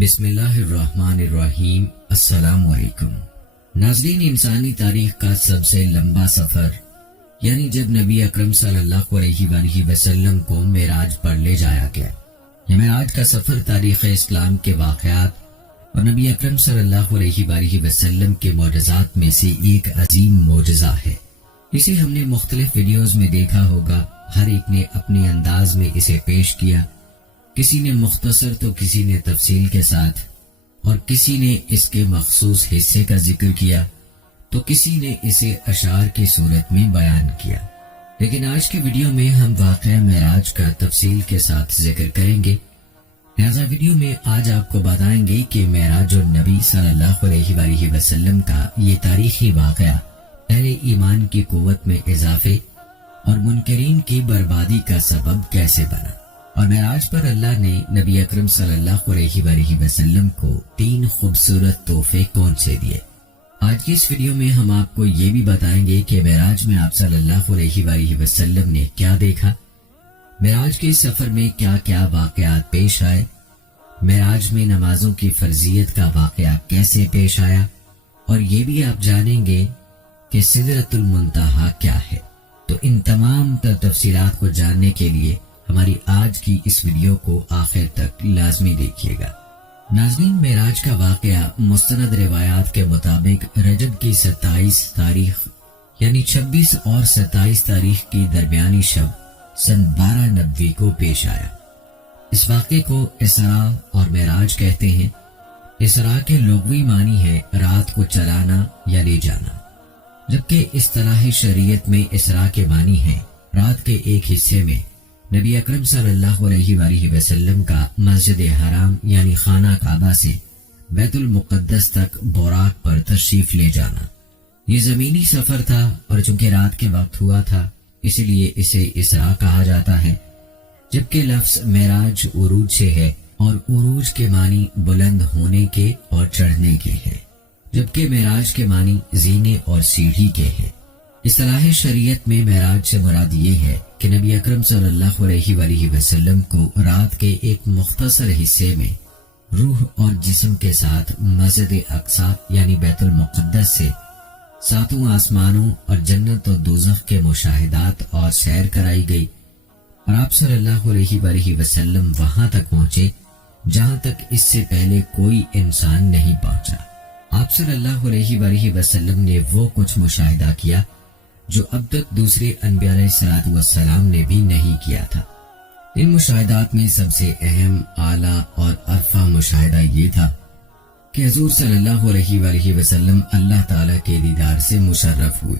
بسم اللہ الرحمن الرحیم۔ السلام علیکم ناظرین، انسانی تاریخ کا سب سے لمبا سفر یعنی جب نبی اکرم صلی اللہ علیہ وآلہ وسلم کو معراج پر لے جایا گیا، یہ معراج کا سفر تاریخ اسلام کے واقعات اور نبی اکرم صلی اللہ علیہ وآلہ وسلم کے معجزات میں سے ایک عظیم معجزہ ہے۔ اسے ہم نے مختلف ویڈیوز میں دیکھا ہوگا، ہر ایک نے اپنے انداز میں اسے پیش کیا، کسی نے مختصر تو کسی نے تفصیل کے ساتھ، اور کسی نے اس کے مخصوص حصے کا ذکر کیا تو کسی نے اسے اشعار کی صورت میں بیان کیا۔ لیکن آج کے ویڈیو میں ہم واقعہ معراج کا تفصیل کے ساتھ ذکر کریں گے، لہذا ویڈیو میں آج آپ کو بتائیں گے کہ معراج النبی صلی اللہ علیہ وآلہ وسلم کا یہ تاریخی واقعہ اہل ایمان کی قوت میں اضافے اور منکرین کی بربادی کا سبب کیسے بنا، اور معراج پر اللہ نے نبی اکرم صلی اللہ علیہ وآلہ وسلم کو 3 خوبصورت تحفے کون سے دیے۔ آج کی اس ویڈیو میں ہم آپ کو یہ بھی بتائیں گے کہ معراج میں آپ صلی اللہ علیہ وآلہ وسلم نے کیا دیکھا، معراج کے سفر میں کیا کیا واقعات پیش آئے، معراج میں نمازوں کی فرضیت کا واقعہ کیسے پیش آیا، اور یہ بھی آپ جانیں گے کہ سدرۃ المنتہا کیا ہے۔ تو ان تمام تفصیلات کو جاننے کے لیے ہماری آج کی اس ویڈیو کو آخر تک لازمی دیکھیے گا۔ ناظرین، معراج کا واقعہ مستند روایات کے مطابق رجب کی 27 تاریخ یعنی 26 اور 27 تاریخ کی درمیانی شب سن 1290 کو پیش آیا۔ اس واقعے کو اسراء اور معراج کہتے ہیں۔ اسراء کے لغوی معنی ہے رات کو چلانا یا لے جانا، جبکہ اصطلاح شریعت میں اسراء کے معنی ہے رات کے ایک حصے میں نبی اکرم صلی اللہ علیہ وآلہ وسلم کا مسجد حرام یعنی خانہ کعبہ سے بیت المقدس تک براق پر تشریف لے جانا۔ یہ زمینی سفر تھا اور چونکہ رات کے وقت ہوا تھا اس لیے اسے اسراء کہا جاتا ہے، جبکہ لفظ معراج عروج سے ہے اور عروج کے معنی بلند ہونے کے اور چڑھنے کے ہے، جبکہ معراج کے معنی زینے اور سیڑھی کے ہے۔ اصطلاح شریعت میں معراج سے مراد یہ ہے کہ نبی اکرم صلی اللہ علیہ وآلہ وسلم کو رات کے ایک مختصر حصے میں روح اور جسم کے ساتھ مسجد اقصی یعنی بیت المقدس سے 7 آسمانوں اور جنت و دوزخ کے مشاہدات اور سیر کرائی گئی، اور آپ صلی اللہ علیہ وآلہ وسلم وہاں تک پہنچے جہاں تک اس سے پہلے کوئی انسان نہیں پہنچا۔ آپ صلی اللہ علیہ وآلہ وسلم نے وہ کچھ مشاہدہ کیا جو اب تک دوسرے انبیاء علیہ الصلوۃ والسلام نے بھی نہیں کیا تھا۔ ان مشاہدات میں سب سے اہم، اعلیٰ اور ارفع مشاہدہ یہ تھا کہ حضور صلی اللہ علیہ وآلہ وسلم اللہ تعالیٰ کے دیدار سے مشرف ہوئے۔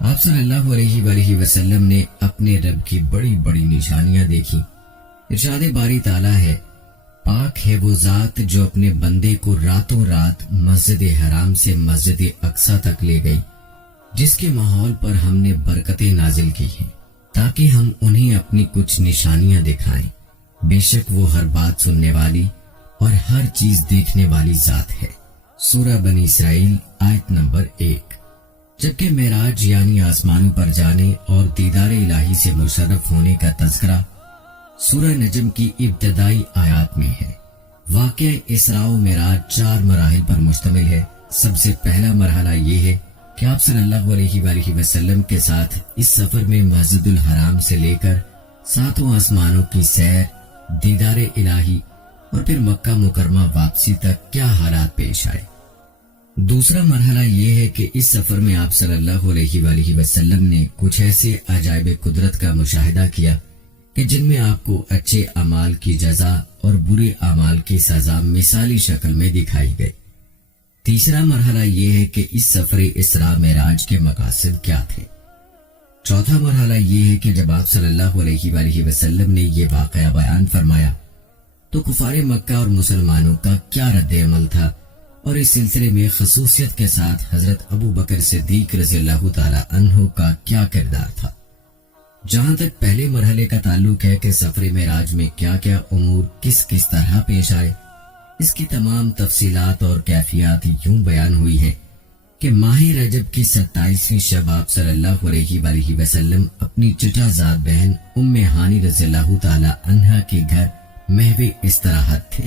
آپ صلی اللہ علیہ وآلہ وسلم نے اپنے رب کی بڑی بڑی نشانیاں دیکھی۔ ارشاد باری تعالیٰ ہے، پاک ہے وہ ذات جو اپنے بندے کو راتوں رات مسجد حرام سے مسجد اقصی تک لے گئی، جس کے ماحول پر ہم نے برکتیں نازل کی ہیں تاکہ ہم انہیں اپنی کچھ نشانیاں دکھائیں۔ بے شک وہ ہر بات سننے والی اور ہر چیز دیکھنے والی ذات ہے۔ سورہ بنی اسرائیل آیت نمبر 1۔ جبکہ معراج یعنی آسمانوں پر جانے اور دیدار الہی سے مشرف ہونے کا تذکرہ سورہ نجم کی ابتدائی آیات میں ہے۔ واقعہ اسراء و معراج 4 مراحل پر مشتمل ہے۔ سب سے پہلا مرحلہ یہ ہے کہ آپ صلی اللہ علیہ وآلہ وسلم کے ساتھ اس سفر میں مسجد الحرام سے لے کر 7 آسمانوں کی سیر، دیدار الہی اور پھر مکہ مکرمہ واپسی تک کیا حالات پیش آئے۔ دوسرا مرحلہ یہ ہے کہ اس سفر میں آپ صلی اللہ علیہ وآلہ وسلم نے کچھ ایسے عجائب قدرت کا مشاہدہ کیا کہ جن میں آپ کو اچھے اعمال کی جزا اور برے اعمال کی سزا مثالی شکل میں دکھائی گئی۔ تیسرا مرحلہ یہ ہے کہ اس سفر اسراء معراج کے مقاصد کیا تھے۔ چوتھا مرحلہ یہ ہے کہ جب آپ صلی اللہ علیہ وآلہ وسلم نے یہ واقعہ بیان فرمایا تو کفار مکہ اور مسلمانوں کا کیا رد عمل تھا، اور اس سلسلے میں خصوصیت کے ساتھ حضرت ابو بکر صدیق رضی اللہ تعالی عنہ کا کیا کردار تھا۔ جہاں تک پہلے مرحلے کا تعلق ہے کہ سفر معراج میں کیا کیا امور کس کس طرح پیش آئے، اس کی تمام تفصیلات اور کیفیات یوں بیان ہوئی ہے کہ ماہ رجب کی 27ویں شب آپ صلی اللہ علیہ وآلہ وسلم اپنی چچا زاد بہن ام ہانی رضی اللہ تعالی عنہا کے گھر محو استراحت تھے۔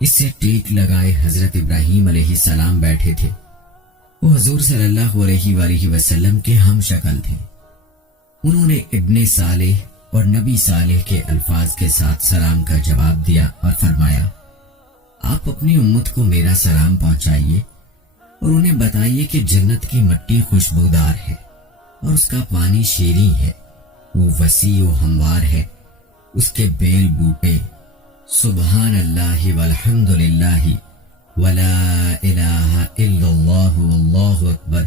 اس سے ٹیک لگائے حضرت ابراہیم علیہ السلام بیٹھے تھے۔ وہ حضور صلی اللہ علیہ وآلہ وسلم کے ہم شکل تھے۔ انہوں نے ابن صالح اور نبی صالح کے الفاظ کے ساتھ سلام کا جواب دیا اور فرمایا، آپ اپنی امت کو میرا سلام پہنچائیے اور انہیں بتائیے کہ جنت کی مٹی خوشبودار ہے اور اس کا پانی شیریں ہے، وہ وسیع و ہموار ہے، اس کے بیل بوٹے سبحان اللہ والحمد للہ ولا الہ الا اللہ واللہ اکبر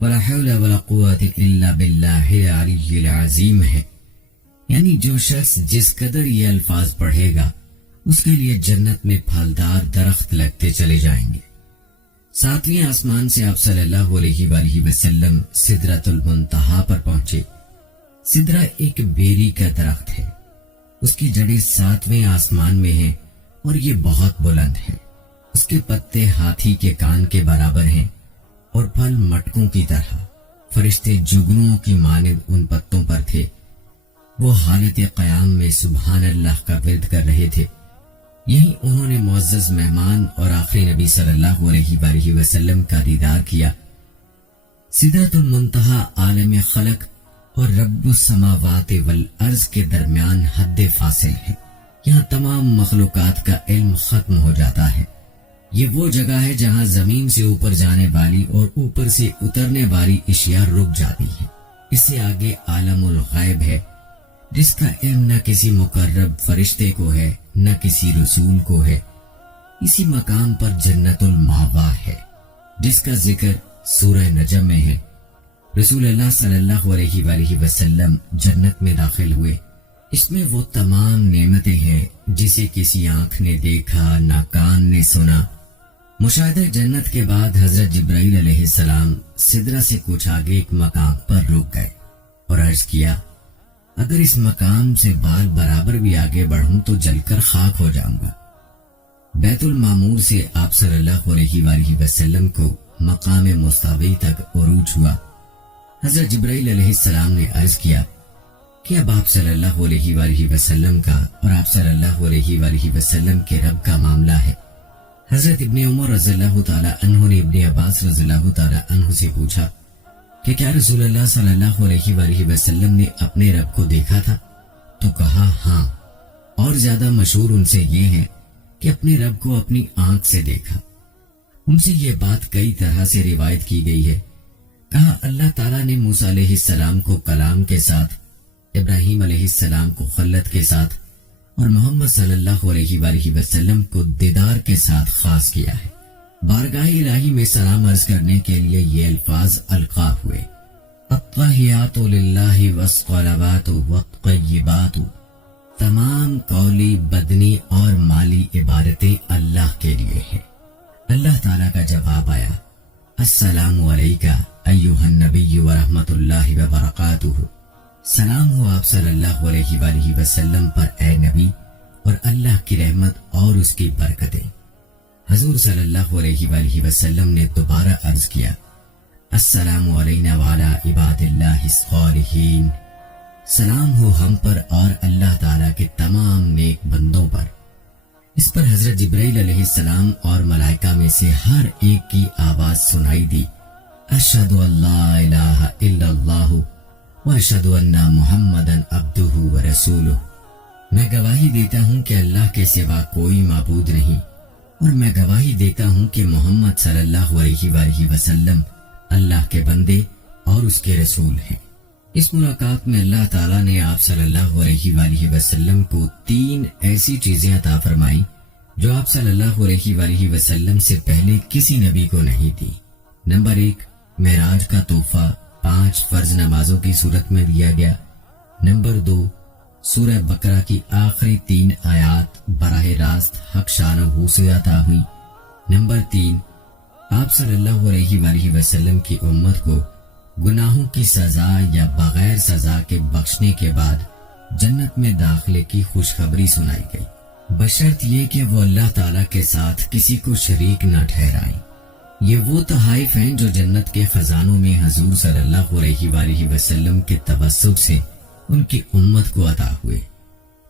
ولا حول ولا قوت الا باللہ العلی العظیم ہے۔ یعنی جو شخص جس قدر یہ الفاظ پڑھے گا اس کے لیے جنت میں پھلدار درخت لگتے چلے جائیں گے۔ ساتویں آسمان سے آپ صلی اللہ علیہ وآلہ وسلم سدرۃ المنتہا پر پہنچے۔ سدرہ ایک بیری کا درخت ہے، اس کی جڑیں 7ویں آسمان میں ہیں اور یہ بہت بلند ہے۔ اس کے پتے ہاتھی کے کان کے برابر ہیں اور پھل مٹکوں کی طرح۔ فرشتے جگنوں کی مانند ان پتوں پر تھے۔ وہ حالت قیام میں سبحان اللہ کا ورد کر رہے تھے۔ یہی انہوں نے معزز مہمان اور آخری نبی صلی اللہ علیہ وآلہ وسلم کا دیدار کیا۔ سدرۃ المنتہا عالم خلق اور رب السماوات والارض کے درمیان حد فاصل ہے۔ یہاں تمام مخلوقات کا علم ختم ہو جاتا ہے۔ یہ وہ جگہ ہے جہاں زمین سے اوپر جانے والی اور اوپر سے اترنے والی اشیاء رک جاتی ہیں۔ اس سے آگے عالم الغیب ہے، جس کا علم نہ کسی مقرب فرشتے کو ہے نہ کسی رسول کو ہے۔ اسی مقام پر جنت المأوا ہے، جس کا ذکر سورہ نجم میں ہے۔ رسول اللہ صلی اللہ علیہ وآلہ وسلم جنت میں داخل ہوئے۔ اس میں وہ تمام نعمتیں ہیں جسے کسی آنکھ نے دیکھا نہ کان نے سنا۔ مشاہدہ جنت کے بعد حضرت جبرائیل علیہ السلام سدرہ سے کچھ آگے ایک مقام پر رک گئے اور عرض کیا، اگر اس مقام سے بال برابر بھی آگے بڑھوں تو جل کر خاک ہو جاؤں گا۔ بیت المعمور سے آپ صلی اللہ علیہ وآلہ وسلم کو مقام مستوی تک عروج ہوا۔ حضرت جبرائیل علیہ السلام نے عرض کیا کہ اب آپ صلی اللہ علیہ وآلہ وسلم کا اور آپ صلی اللہ علیہ وآلہ وسلم کے رب کا معاملہ ہے۔ حضرت ابن عمر رضی اللہ تعالی عنہ نے ابن عباس رضی اللہ تعالی عنہ سے پوچھا کہ کیا رسول اللہ صلی اللہ علیہ وآلہ وسلم نے اپنے رب کو دیکھا تھا؟ تو کہا ہاں، اور زیادہ مشہور ان سے یہ ہے کہ اپنے رب کو اپنی آنکھ سے دیکھا۔ ان سے یہ بات کئی طرح سے روایت کی گئی ہے۔ کہا اللہ تعالیٰ نے موسیٰ علیہ السلام کو کلام کے ساتھ، ابراہیم علیہ السلام کو خلت کے ساتھ اور محمد صلی اللہ علیہ وآلہ وسلم کو دیدار کے ساتھ خاص کیا ہے۔ بارگاہ الہی میں سلام عرض کرنے کے لیے یہ الفاظ القا ہوئے، التحیات للہ والصلوات والطیبات، تمام قولی، بدنی اور مالی عبادتیں اللہ کے لیے ہیں۔ اللہ تعالیٰ کا جواب آیا، السلام علیکہ ایھا النبی ورحمۃ اللہ وبرکاتہ، سلام ہو آپ صلی اللہ علیہ وآلہ وسلم پر اے نبی، اور اللہ کی رحمت اور اس کی برکتیں۔ حضور صلی اللہ علیہ وآلہ وسلم نے دوبارہ عرض کیا، السلام علینا وعلی عباد اللہ الصالحین، سلام ہو ہم پر اور اللہ تعالیٰ کے تمام نیک بندوں پر۔ اس پر حضرت جبرائیل علیہ السلام اور ملائکہ میں سے ہر ایک کی آواز سنائی دی، اشہد ان لا الہ الا اللہ واشہد ان محمدًا عبدہ ورسولہ، میں گواہی دیتا ہوں کہ اللہ کے سوا کوئی معبود نہیں، اور میں گواہی دیتا ہوں کہ محمد صلی اللہ علیہ وآلہ وسلم اللہ کے بندے اور اس کے رسول ہیں۔ اس ملاقات میں اللہ تعالیٰ نے آپ صلی اللہ علیہ وآلہ وسلم کو 3 ایسی چیزیں عطا فرمائیں جو آپ صلی اللہ علیہ وآلہ وسلم سے پہلے کسی نبی کو نہیں دی۔ نمبر 1، معراج کا تحفہ 5 فرض نمازوں کی صورت میں دیا گیا۔ نمبر 2، سورہ بقرہ کی آخری 3 آیات براہ راست حق شانہ سے عطا ہوئی۔ نمبر 3، آپ صلی اللہ علیہ وآلہ وسلم کی امت کو گناہوں کی سزا یا بغیر سزا کے بخشنے کے بعد جنت میں داخلے کی خوشخبری سنائی گئی، بشرط یہ کہ وہ اللہ تعالیٰ کے ساتھ کسی کو شریک نہ ٹھہرائیں۔ یہ وہ تحائف ہیں جو جنت کے خزانوں میں حضور صلی اللہ علیہ وآلہ وسلم کے توسط سے ان کی امت کو عطا ہوئے۔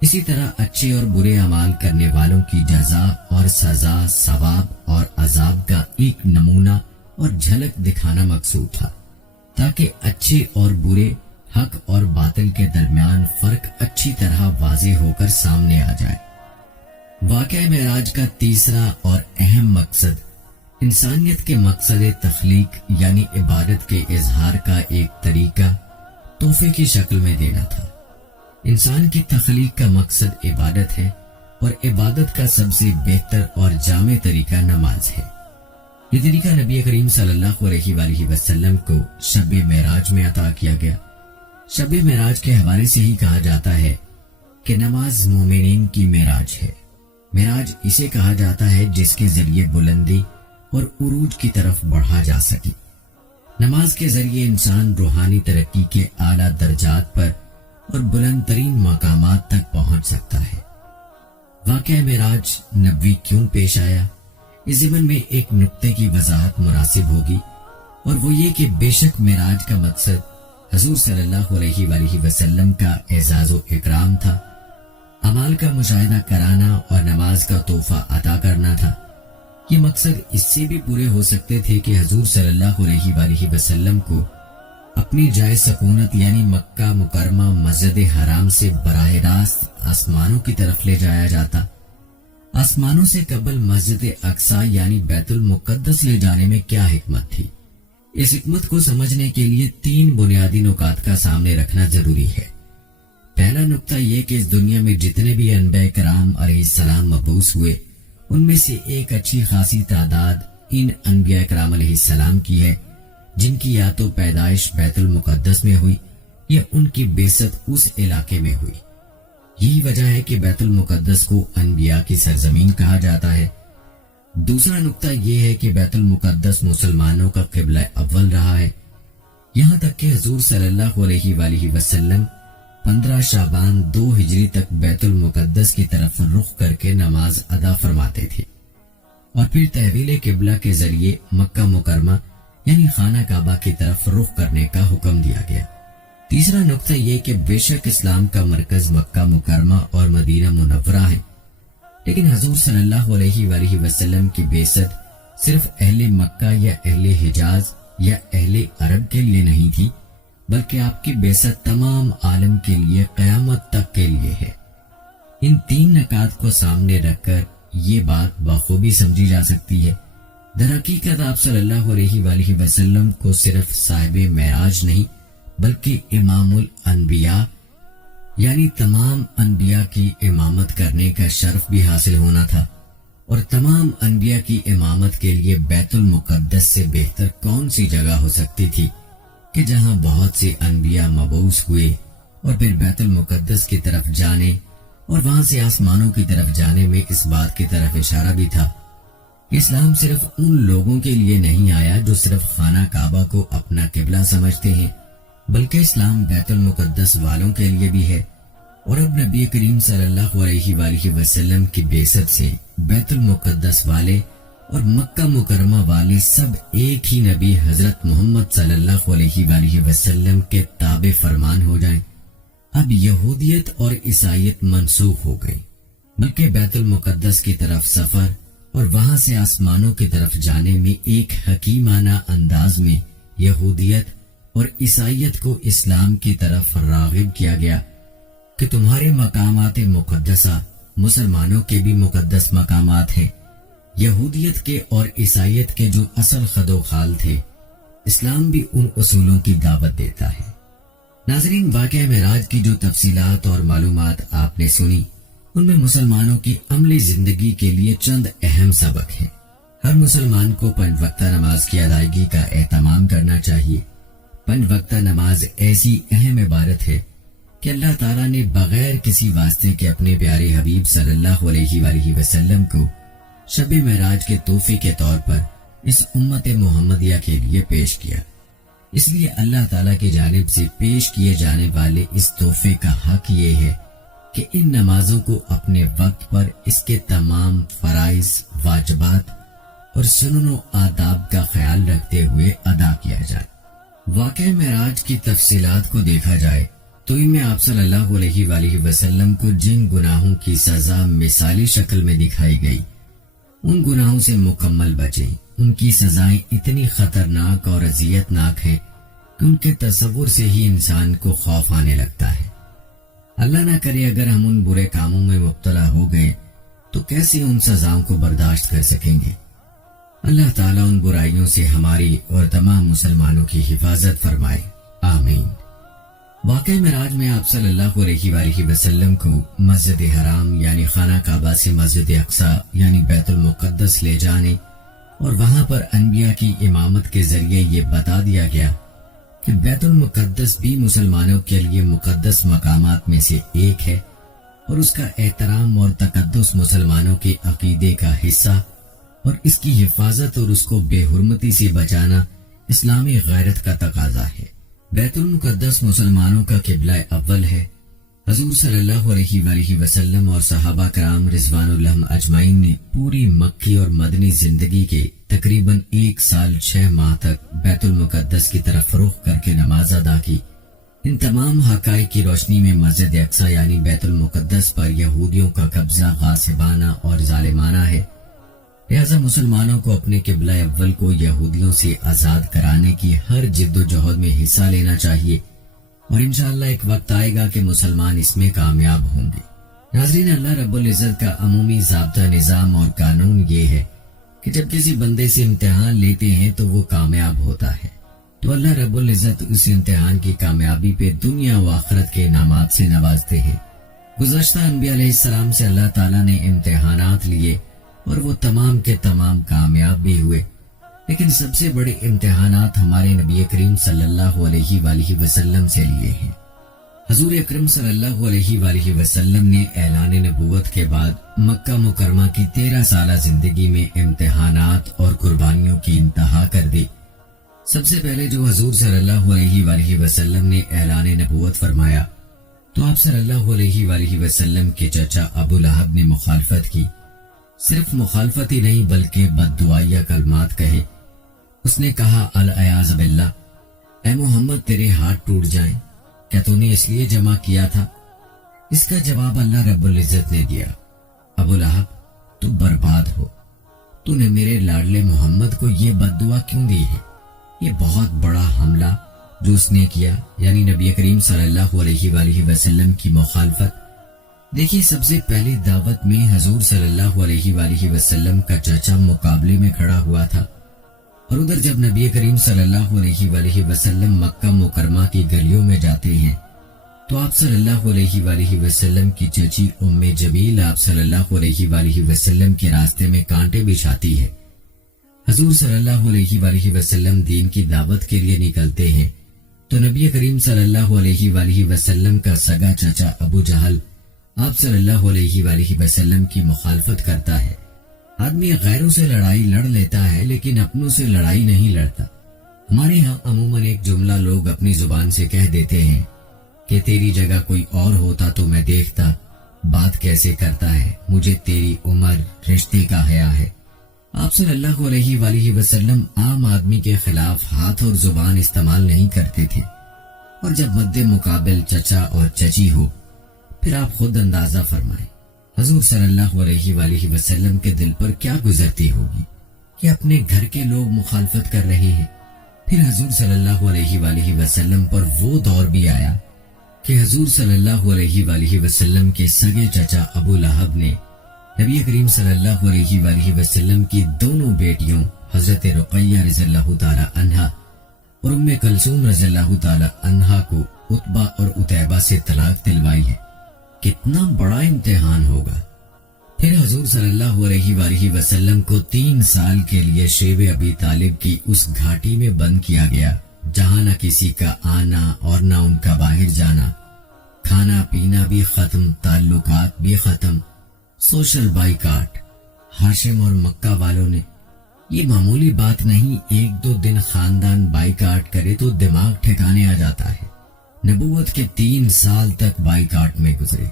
اسی طرح اچھے اور برے اعمال کرنے والوں کی جزا اور سزا، ثواب اور عذاب کا ایک نمونہ اور جھلک دکھانا مقصود تھا، تاکہ اچھے اور برے، حق اور باطل کے درمیان فرق اچھی طرح واضح ہو کر سامنے آ جائے۔ واقعہ معراج کا تیسرا اور اہم مقصد انسانیت کے مقصد تخلیق یعنی عبادت کے اظہار کا ایک طریقہ تحفے کی شکل میں دینا تھا۔ انسان کی تخلیق کا مقصد عبادت ہے، اور عبادت کا سب سے بہتر اور جامع طریقہ نماز ہے۔ یہ طریقہ نبی کریم صلی اللہ علیہ وآلہ وسلم کو شب معراج میں عطا کیا گیا۔ شب معراج کے حوالے سے ہی کہا جاتا ہے کہ نماز مومنین کی معراج ہے۔ معراج اسے کہا جاتا ہے جس کے ذریعے بلندی اور عروج کی طرف بڑھا جا سکے۔ نماز کے ذریعے انسان روحانی ترقی کے اعلیٰ درجات پر اور بلند ترین مقامات تک پہنچ سکتا ہے۔ واقعہ معراج نبوی کیوں پیش آیا، اس ضمن میں ایک نقطے کی وضاحت مناسب ہوگی، اور وہ یہ کہ بے شک معراج کا مقصد حضور صلی اللہ علیہ وآلہ وسلم کا اعزاز و اکرام تھا، اعمال کا مشاہدہ کرانا اور نماز کا تحفہ عطا کرنا تھا۔ یہ مقصد اس سے بھی پورے ہو سکتے تھے کہ حضور صلی اللہ علیہ وآلہ وسلم کو اپنی جائے سکونت یعنی مکہ مکرمہ مسجد حرام سے براہ راست آسمانوں کی طرف لے جایا جاتا۔ آسمانوں سے قبل مسجد اقصی یعنی بیت المقدس لے جانے میں کیا حکمت تھی؟ اس حکمت کو سمجھنے کے لیے 3 بنیادی نکات کا سامنے رکھنا ضروری ہے۔ پہلا نقطہ یہ کہ اس دنیا میں جتنے بھی انبیاء کرام علیہ السلام مبعوث ہوئے، ان میں سے ایک اچھی خاصی تعداد ان انبیاء کرام علیہ السلام کی ہے جن کی یا تو پیدائش بیت المقدس میں ہوئی یا ان کی بعثت اس علاقے میں ہوئی۔ یہی وجہ ہے کہ بیت المقدس کو انبیاء کی سرزمین کہا جاتا ہے۔ دوسرا نقطہ یہ ہے کہ بیت المقدس مسلمانوں کا قبلہ اول رہا ہے، یہاں تک کہ حضور صلی اللہ علیہ وآلہ وسلم 15 شعبان 2 ہجری تک بیت المقدس کی طرف رخ کر کے نماز ادا فرماتے تھے، اور پھر تحویل قبلہ کے ذریعے مکہ مکرمہ یعنی خانہ کعبہ کی طرف رخ کرنے کا حکم دیا گیا۔ تیسرا نقطہ یہ کہ بے شک اسلام کا مرکز مکہ مکرمہ اور مدینہ منورہ ہے، لیکن حضور صلی اللہ علیہ وآلہ وسلم کی بعثت صرف اہل مکہ یا اہل حجاز یا اہل عرب کے لیے نہیں تھی، بلکہ آپ کی بعثت تمام عالم کے لیے قیامت تک کے لیے ہے۔ ان 3 نکات کو سامنے رکھ کر یہ بات بخوبی سمجھی جا سکتی ہے۔ در حقیقت آپ صلی اللہ علیہ وآلہ وسلم کو صرف صاحب معراج نہیں بلکہ امام الانبیاء یعنی تمام انبیاء کی امامت کرنے کا شرف بھی حاصل ہونا تھا، اور تمام انبیاء کی امامت کے لیے بیت المقدس سے بہتر کون سی جگہ ہو سکتی تھی کہ جہاں بہت سے انبیاء مبعوث ہوئے، اور پھر بیت المقدس کی طرف جانے اور وہاں سے آسمانوں کی طرف جانے میں اس بات کی طرف اشارہ بھی تھا۔ اسلام صرف ان لوگوں کے لیے نہیں آیا جو صرف خانہ کعبہ کو اپنا قبلہ سمجھتے ہیں، بلکہ اسلام بیت المقدس والوں کے لیے بھی ہے، اور اب نبی کریم صلی اللہ علیہ وآلہ وسلم کی بعثت سے بیت المقدس والے اور مکہ مکرمہ والے سب ایک ہی نبی حضرت محمد صلی اللہ علیہ وآلہ وسلم کے تابع فرمان ہو جائیں۔ اب یہودیت اور عیسائیت منسوخ ہو گئی، بلکہ بیت المقدس کی طرف سفر اور وہاں سے آسمانوں کی طرف جانے میں ایک حکیمانہ انداز میں یہودیت اور عیسائیت کو اسلام کی طرف راغب کیا گیا کہ تمہارے مقامات مقدسہ مسلمانوں کے بھی مقدس مقامات ہیں۔ یہودیت کے اور عیسائیت کے جو اصل خد و خال تھے، اسلام بھی ان اصولوں کی دعوت دیتا ہے۔ ناظرین، واقعہ معراج کی جو تفصیلات اور معلومات آپ نے سنی، ان میں مسلمانوں کی عملی زندگی کے لیے چند اہم سبق ہیں۔ ہر مسلمان کو 5 وقتہ نماز کی ادائیگی کا اہتمام کرنا چاہیے۔ 5 وقتہ نماز ایسی اہم عبادت ہے کہ اللہ تعالیٰ نے بغیر کسی واسطے کے اپنے پیارے حبیب صلی اللہ علیہ وآلہ وسلم کو شب معراج کے تحفے کے طور پر اس امت محمدیہ کے لیے پیش کیا۔ اس لیے اللہ تعالیٰ کی جانب سے پیش کیے جانے والے اس تحفے کا حق یہ ہے کہ ان نمازوں کو اپنے وقت پر اس کے تمام فرائض، واجبات اور سنن و آداب کا خیال رکھتے ہوئے ادا کیا جائے۔ واقعہ معراج کی تفصیلات کو دیکھا جائے تو ان میں آپ صلی اللہ علیہ وآلہ وسلم کو جن گناہوں کی سزا مثالی شکل میں دکھائی گئی ان گناہوں سے مکمل بچیں۔ ان کی سزائیں اتنی خطرناک اور اذیت ناک ہیں کہ ان کے تصور سے ہی انسان کو خوف آنے لگتا ہے۔ اللہ نہ کرے اگر ہم ان برے کاموں میں مبتلا ہو گئے تو کیسے ان سزاؤں کو برداشت کر سکیں گے؟ اللہ تعالیٰ ان برائیوں سے ہماری اور تمام مسلمانوں کی حفاظت فرمائے، آمین۔ واقع معراج میں آپ صلی اللہ علیہ وآلہ وسلم کو مسجد حرام یعنی خانہ کعبہ سے مسجد اقصی یعنی بیت المقدس لے جانے اور وہاں پر انبیاء کی امامت کے ذریعے یہ بتا دیا گیا کہ بیت المقدس بھی مسلمانوں کے لیے مقدس مقامات میں سے ایک ہے اور اس کا احترام اور تقدس مسلمانوں کے عقیدے کا حصہ اور اس کی حفاظت اور اس کو بے حرمتی سے بچانا اسلامی غیرت کا تقاضا ہے۔ بیت المقدس مسلمانوں کا قبلہ اول ہے۔ حضور صلی اللہ علیہ وآلہ وسلم اور صحابہ کرام رضوان اللہ اجمعین نے پوری مکی اور مدنی زندگی کے تقریباً 1 سال 6 ماہ تک بیت المقدس کی طرف رخ کر کے نماز ادا کی۔ ان تمام حقائق کی روشنی میں مسجد اقصی یعنی بیت المقدس پر یہودیوں کا قبضہ غاصبانہ اور ظالمانہ ہے، لہذا مسلمانوں کو اپنے قبلہ اول کو یہودیوں سے آزاد کرانے کی ہر جد و جہد میں حصہ لینا چاہیے اور انشاءاللہ ایک وقت آئے گا کہ مسلمان اس میں کامیاب ہوں گے۔ ناظرین، اللہ رب العزت کا عمومی ضابطہ نظام اور قانون یہ ہے کہ جب کسی بندے سے امتحان لیتے ہیں تو وہ کامیاب ہوتا ہے، تو اللہ رب العزت اس امتحان کی کامیابی پہ دنیا و آخرت کے انعامات سے نوازتے ہیں۔ گزشتہ انبیاء علیہ السلام سے اللہ تعالیٰ نے امتحانات لیے اور وہ تمام کے تمام کامیاب بھی ہوئے، لیکن سب سے بڑے امتحانات ہمارے نبی کریم صلی اللہ علیہ وآلہ وسلم سے لیے ہیں۔ حضور اکرم صلی اللہ علیہ وآلہ وسلم نے اعلان نبوت کے بعد مکہ مکرمہ کی 13 سالہ زندگی میں امتحانات اور قربانیوں کی انتہا کر دی۔ سب سے پہلے جو حضور صلی اللہ علیہ وآلہ وسلم نے اعلان نبوت فرمایا تو آپ صلی اللہ علیہ وآلہ وسلم کے چچا ابو لہب نے مخالفت کی۔ صرف مخالفت ہی نہیں بلکہ بددعائیہ کلمات کہے۔ اس نے کہا، العیاذ باللہ، اے محمد تیرے ہاتھ ٹوٹ جائیں، کیا تو نے اس لیے جمع کیا تھا؟ اس کا جواب اللہ رب العزت نے دیا، ابو لہب تو برباد ہو، تو نے میرے لاڈلے محمد کو یہ بددعا کیوں دی ہے؟ یہ بہت بڑا حملہ جو اس نے کیا، یعنی نبی کریم صلی اللہ علیہ وآلہ وسلم کی مخالفت۔ دیکھیے، سب سے پہلی دعوت میں حضور صلی اللہ علیہ وآلہ وسلم کا چچا مقابلے میں کھڑا ہوا تھا، اور ادھر جب نبی کریم صلی اللہ علیہ وآلہ وسلم مکہ مکرمہ کی گلیوں میں جاتے ہیں تو آپ صلی اللہ علیہ وآلہ وسلم کی چچی ام جمیل آپ صلی اللہ علیہ وآلہ وسلم کے راستے میں کانٹے بچھاتی ہے۔ حضور صلی اللہ علیہ وآلہ وسلم دین کی دعوت کے لیے نکلتے ہیں تو نبی کریم صلی اللہ علیہ وآلہ وسلم کا سگا چچا ابو جہل آپ صلی اللہ علیہ وآلہ وسلم کی مخالفت کرتا ہے۔ آدمی غیروں سے لڑائی لڑ لیتا ہے لیکن اپنوں سے لڑائی نہیں لڑتا۔ ہمارے ہاں عموماً ایک جملہ لوگ اپنی زبان سے کہہ دیتے ہیں کہ تیری جگہ کوئی اور ہوتا تو میں دیکھتا بات کیسے کرتا ہے، مجھے تیری عمر رشتے کا حیا ہے۔ آپ صلی اللہ علیہ وآلہ وسلم عام آدمی کے خلاف ہاتھ اور زبان استعمال نہیں کرتے تھے، اور جب مد مقابل چچا اور چچی ہو پھر آپ خود اندازہ فرمائیں حضور صلی اللہ علیہ وآلہ وسلم کے دل پر کیا گزرتی ہوگی کہ اپنے گھر کے لوگ مخالفت کر رہے ہیں۔ پھر حضور صلی اللہ علیہ وآلہ وسلم پر وہ دور بھی آیا کہ حضور صلی اللہ علیہ وآلہ وسلم کے سگے چچا ابو لہب نے نبی کریم صلی اللہ علیہ وآلہ وسلم کی دونوں بیٹیوں حضرت رقیہ رضی اللہ تعالی عنہا اور ام کلثوم رضی اللہ تعالی عنہا کو عتبہ اور عتیبہ سے طلاق دلوائی ہے۔ کتنا بڑا امتحان ہوگا۔ پھر حضور صلی اللہ علیہ وآلہ وسلم کو 3 سال کے لیے شیب ابی طالب کی اس گھاٹی میں بند کیا گیا جہاں نہ کسی کا آنا اور نہ ان کا باہر جانا، کھانا پینا بھی ختم، تعلقات بھی ختم، سوشل بائیکاٹ۔ ہاشم اور مکہ والوں نے، یہ معمولی بات نہیں، 1-2 دن خاندان بائیکاٹ کرے تو دماغ ٹھکانے آ جاتا ہے۔ نبوت کے 3 سال تک بائیکاٹ میں گزرے۔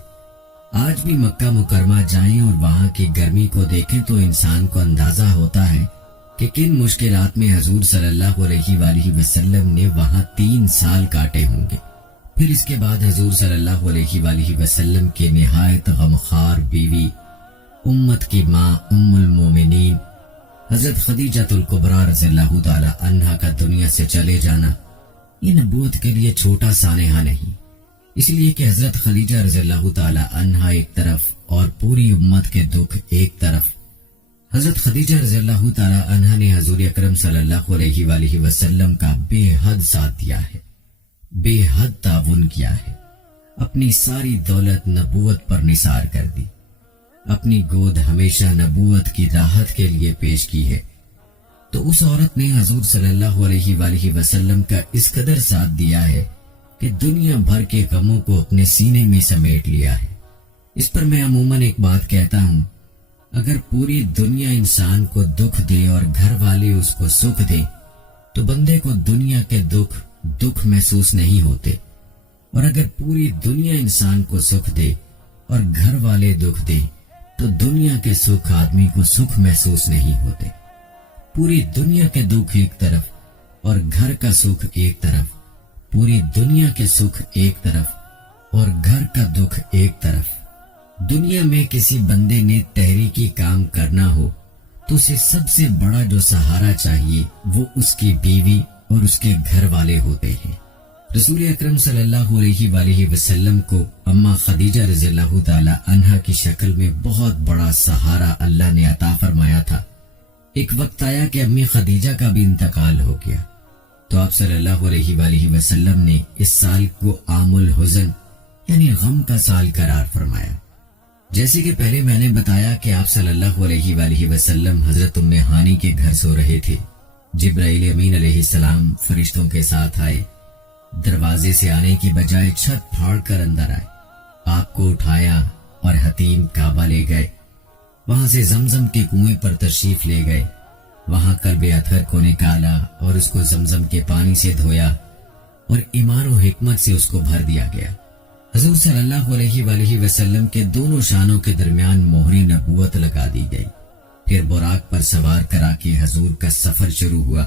آج بھی مکہ مکرمہ جائیں اور وہاں کی گرمی کو دیکھیں تو انسان کو اندازہ ہوتا ہے کہ کن مشکلات میں حضور صلی اللہ علیہ وآلہ وسلم نے وہاں 3 سال کاٹے ہوں گے۔ پھر اس کے بعد حضور صلی اللہ علیہ وآلہ وسلم کے نہایت غمخوار بیوی، امت کی ماں ام المومنین حضرت خدیجہ الکبریٰ رضی اللہ تعالی عنہا کا دنیا سے چلے جانا یہ نبوت کے لیے چھوٹا سانحہ نہیں، اس لیے کہ حضرت خدیجہ رضی اللہ تعالی عنہا ایک طرف اور پوری امت کے دکھ ایک طرف۔ حضرت خدیجہ رضی اللہ تعالی عنہا نے حضور اکرم صلی اللہ علیہ وآلہ وسلم کا بے حد ساتھ دیا ہے، بے حد تعاون کیا ہے، اپنی ساری دولت نبوت پر نثار کر دی، اپنی گود ہمیشہ نبوت کی راحت کے لیے پیش کی ہے۔ تو اس عورت نے حضور صلی اللہ علیہ وآلہ وسلم کا اس قدر ساتھ دیا ہے کہ دنیا بھر کے غموں کو اپنے سینے میں سمیٹ لیا ہے۔ اس پر میں عموماً ایک بات کہتا ہوں، اگر پوری دنیا انسان کو دکھ دے اور گھر والے اس کو سکھ دیں تو بندے کو دنیا کے دکھ محسوس نہیں ہوتے، اور اگر پوری دنیا انسان کو سکھ دے اور گھر والے دکھ دیں تو دنیا کے سکھ آدمی کو سکھ محسوس نہیں ہوتے۔ پوری دنیا کے دکھ ایک طرف اور گھر کا سکھ ایک طرف، پوری دنیا کے سکھ ایک طرف اور گھر کا دکھ ایک طرف۔ دنیا میں کسی بندے نے تحریکی کام کرنا ہو تو اسے سب سے بڑا جو سہارا چاہیے وہ اس کی بیوی اور اس کے گھر والے ہوتے ہیں۔ رسول اکرم صلی اللہ علیہ وآلہ وسلم کو اماں خدیجہ رضی اللہ تعالی عنہا کی شکل میں بہت بڑا سہارا اللہ نے عطا فرمایا تھا۔ ایک وقت آیا کہ امی خدیجہ کا بھی انتقال ہو گیا، تو آپ صلی اللہ علیہ وآلہ وسلم نے اس سال کو عام الحزن یعنی غم کا سال قرار فرمایا۔ جیسے کہ پہلے میں نے بتایا کہ آپ صلی اللہ علیہ وآلہ وسلم حضرت ام ہانی کے گھر سو رہے تھے۔ جبرائیل امین علیہ السلام فرشتوں کے ساتھ آئے، دروازے سے آنے کی بجائے چھت پھاڑ کر اندر آئے، آپ کو اٹھایا اور حتیم کعبہ لے گئے، وہاں سے زمزم کے کنویں پر تشریف لے گئے، وہاں قلب اطہر کو نکالا اور اس کو زمزم کے پانی سے دھویا اور ایمان و حکمت سے اس کو بھر دیا گیا۔ حضور صلی اللہ علیہ وآلہ وسلم کے دونوں شانوں کے درمیان مہری نبوت لگا دی گئی۔ پھر براق پر سوار کرا کے حضور کا سفر شروع ہوا۔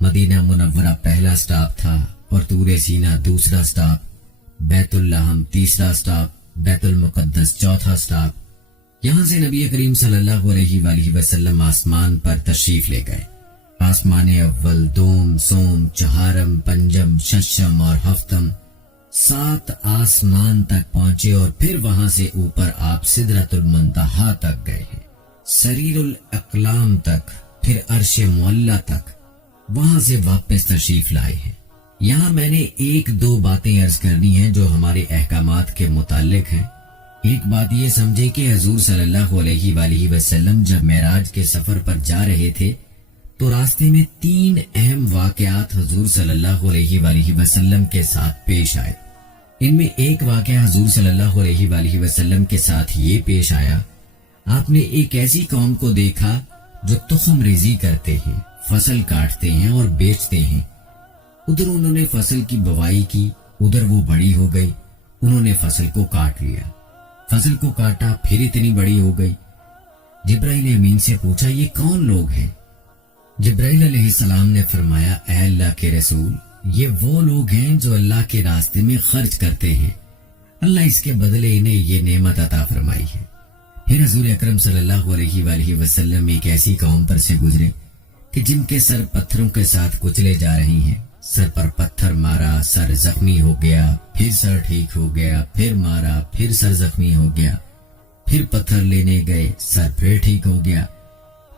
مدینہ منورہ پہلا سٹاپ تھا اور طور سینہ دوسرا سٹاپ، بیت اللحم تیسرا سٹاپ، بیت المقدس چوتھا سٹاپ۔ یہاں سے نبی کریم صلی اللہ علیہ وآلہ وسلم آسمان پر تشریف لے گئے۔ آسمان اول، دوم، سوم، چہارم، پنجم، ششم اور ہفتم، 7 آسمان تک پہنچے اور پھر وہاں سے اوپر آپ سدرۃ المنتہا تک گئے ہیں، سریر الاقلام تک، پھر عرش معلی تک، وہاں سے واپس تشریف لائے ہیں۔ یہاں میں نے 1-2 باتیں عرض کرنی ہیں جو ہمارے احکامات کے متعلق ہیں۔ ایک بات یہ سمجھے کہ حضور صلی اللہ علیہ وآلہ وسلم جب معراج کے سفر پر جا رہے تھے تو راستے میں 3 اہم واقعات حضور صلی اللہ علیہ وآلہ وسلم کے ساتھ پیش آئے۔ ان میں ایک واقعہ حضور صلی اللہ علیہ وآلہ وسلم کے ساتھ یہ پیش آیا، آپ نے ایک ایسی قوم کو دیکھا جو تخم ریزی کرتے ہیں، فصل کاٹتے ہیں اور بیچتے ہیں۔ ادھر انہوں نے فصل کی بوائی کی، ادھر وہ بڑی ہو گئی، انہوں نے فصل کو کاٹ لیا، فصل کو کاٹا، پھر اتنی بڑی ہو گئی۔ جبرائیل امین سے پوچھا یہ کون لوگ ہیں؟ جبرائیل علیہ السلام نے فرمایا اے اللہ کے رسول، یہ وہ لوگ ہیں جو اللہ کے راستے میں خرچ کرتے ہیں، اللہ اس کے بدلے انہیں یہ نعمت عطا فرمائی ہے۔ پھر حضور اکرم صلی اللہ علیہ وآلہ وسلم ایک ایسی قوم پر سے گزرے کہ جن کے سر پتھروں کے ساتھ کچلے جا رہی ہیں، سر پر پتھر مارا، سر زخمی ہو گیا، پھر سر ٹھیک ہو گیا، پھر مارا، پھر سر زخمی ہو گیا، پھر پتھر لینے گئے، سر پھر ٹھیک ہو گیا،